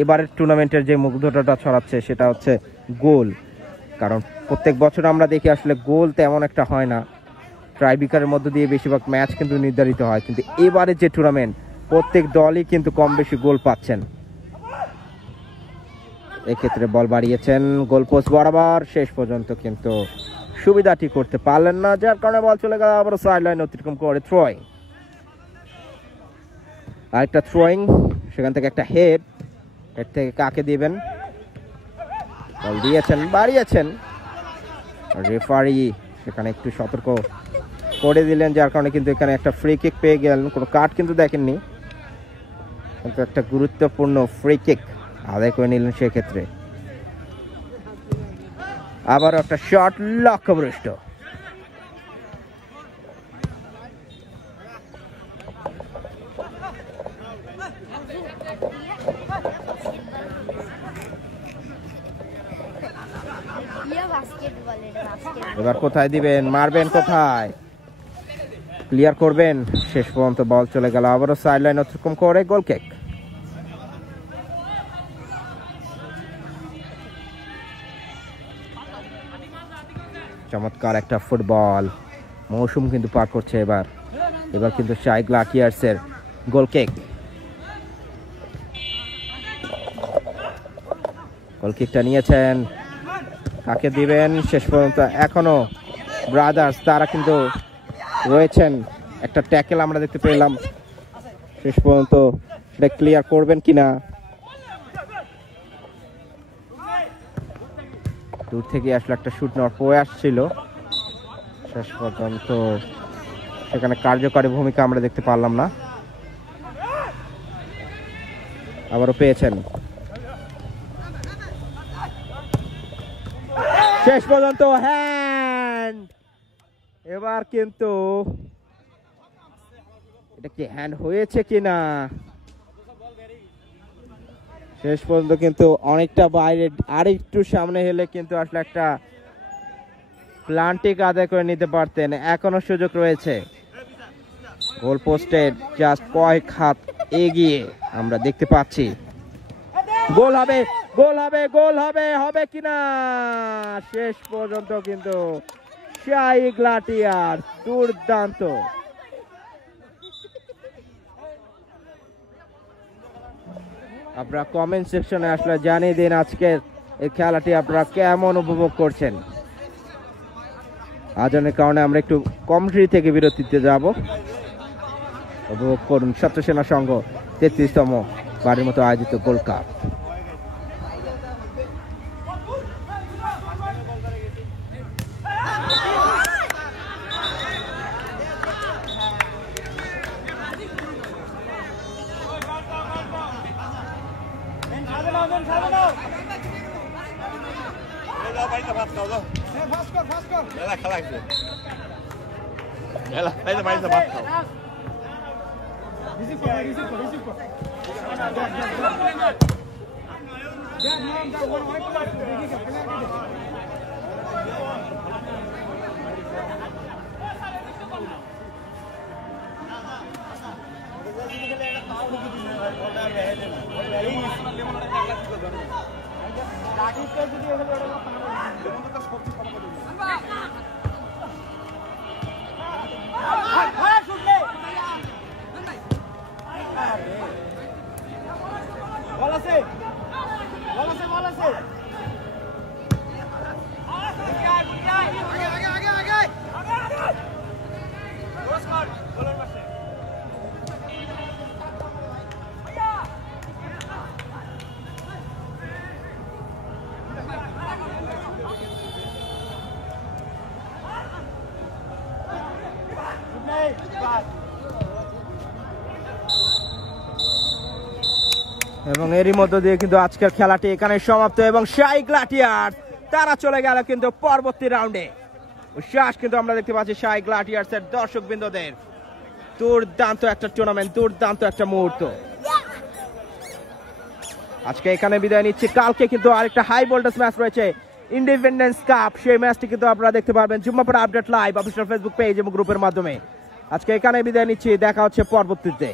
এবারের টুর্নামেন্টের যে মুগ্ধতাটা ছড়াচ্ছে সেটা হচ্ছে গোল, কারণ প্রত্যেক বছর আমরা দেখি আসলে গোল তেমন একটা হয় না, ট্রাইবিকারের মধ্য দিয়ে বেশিরভাগ ম্যাচ কিন্তু নির্ধারিত হয়, কিন্তু এবারের যে টুর্নামেন্ট প্রত্যেক দলই কিন্তু কম বেশি গোল পাচ্ছেন। এক্ষেত্রে বল বাড়িয়েছেন গোল পোস্ট বরাবর, শেষ পর্যন্ত কিন্তু সুবিধাটি করতে পারলেন না, যার কারণে বল চলে গেল আবার সাইড লাইন অতিক্রম করে, থ্রোয়িং, আরেকটা থ্রোয়িং, সেখান থেকে একটা হেড, হেড থেকে কাকে দিবেন, বল দিয়েছেন, বাড়িয়েছেন, রেফারি সেখানে একটু সতর্ক করে দিলেন, যার কারণে কিন্তু এখানে একটা ফ্রি কিক পেয়ে গেলেন, কোনো কার্ড কিন্তু দেখেননি, কিন্তু একটা গুরুত্বপূর্ণ ফ্রি কিক আদায় করে নিলেন। সেক্ষেত্রে আবার একটা শট লক্ষ্যভ্রষ্ট, এবার কোথায় দিবেন, মারবেন কোথায়, ক্লিয়ার করবেন, শেষ পর্যন্ত বল চলে গেল আবারও সাইড লাইন অতিক্রম করে, গোল কিক। চমৎকার একটা ফুটবল মৌসুম কিন্তু পার করছে এবার কিন্তু শাই গ্লাডিয়ার্সের গোল কিক, গোল কিকটা নিয়েছেন, কাকে দিবেন, শেষ পর্যন্ত এখনো ব্রাদার্স তারা কিন্তু রয়েছেন, একটা ট্যাকেল আমরা দেখতে পেলাম, শেষ পর্যন্ত সেটা ক্লিয়ার করবেন কিনা, দূর থেকে আসলে একটা শুট নেওয়ার প্রয়াস ছিল, শেষ পর্যন্ত সেখানে কার্যকরী ভূমিকা আমরা দেখতে পারলাম না, আবারও পেয়েছেন, শেষ পর্যন্ত হ্যান্ড, এবার কিন্তু এটা কি হ্যান্ড হয়েছে কিনা, শেষ পর্যন্ত কিন্তু অনেকটা বাইরে, আরেকটু সামনে হেলে কিন্তু আসলে একটা প্লান্টিক আদায় করে নিতে পারতেন, এখনো সুযোগ রয়েছে, গোল পোস্টের জাস্ট কয়েক হাত এগিয়ে আমরা দেখতে পাচ্ছি, গোল হবে, গোল হবে, গোল হবে, হবে কিনা, শেষ পর্যন্ত কিন্তু শাই গ্লাডিয়ার্স দুর্দান্ত, আপনারা কমেন্ট সেকশনে আসলে জানিয়ে দিন আজকের এই খেলাটি আপনারা কেমন উপভোগ করছেন। আজানের কারণে আমরা একটু কমেন্ট্রি থেকে বিরতিতে যাব, উপভোগ করুন ছাত্র সেনা সংঘ 33তম বারের মতো আয়োজিত গোল্ড কাপ। এবং এরই মধ্য দিয়ে কিন্তু আজকের খেলাটি এখানে সমাপ্ত এবং শাই গ্লাডিয়ার্স তারা চলে গেল কিন্তু পরবর্তী রাউন্ডে। উচ্ছ্বাস কিন্তু আমরা দেখতে পাচ্ছি শাই গ্লাডিয়ার্স এর দর্শকবৃন্দদের। দুর্দান্ত একটা টুর্নামেন্ট, দুর্দান্ত একটা মুহূর্ত। আজকে এখানে বিদায় নিচ্ছি। কালকে কিন্তু আরেকটা হাই ভোল্টেজ ম্যাচ রয়েছে, ইন্ডিপেন্ডেন্স কাপ। সেই ম্যাচটি কিন্তু আপনারা দেখতে পারবেন Jummapara update live official Facebook page এবং গ্রুপের মাধ্যমে। আজকে এখানে বিদায় নিচ্ছি, দেখা হচ্ছে পরবর্তীতে।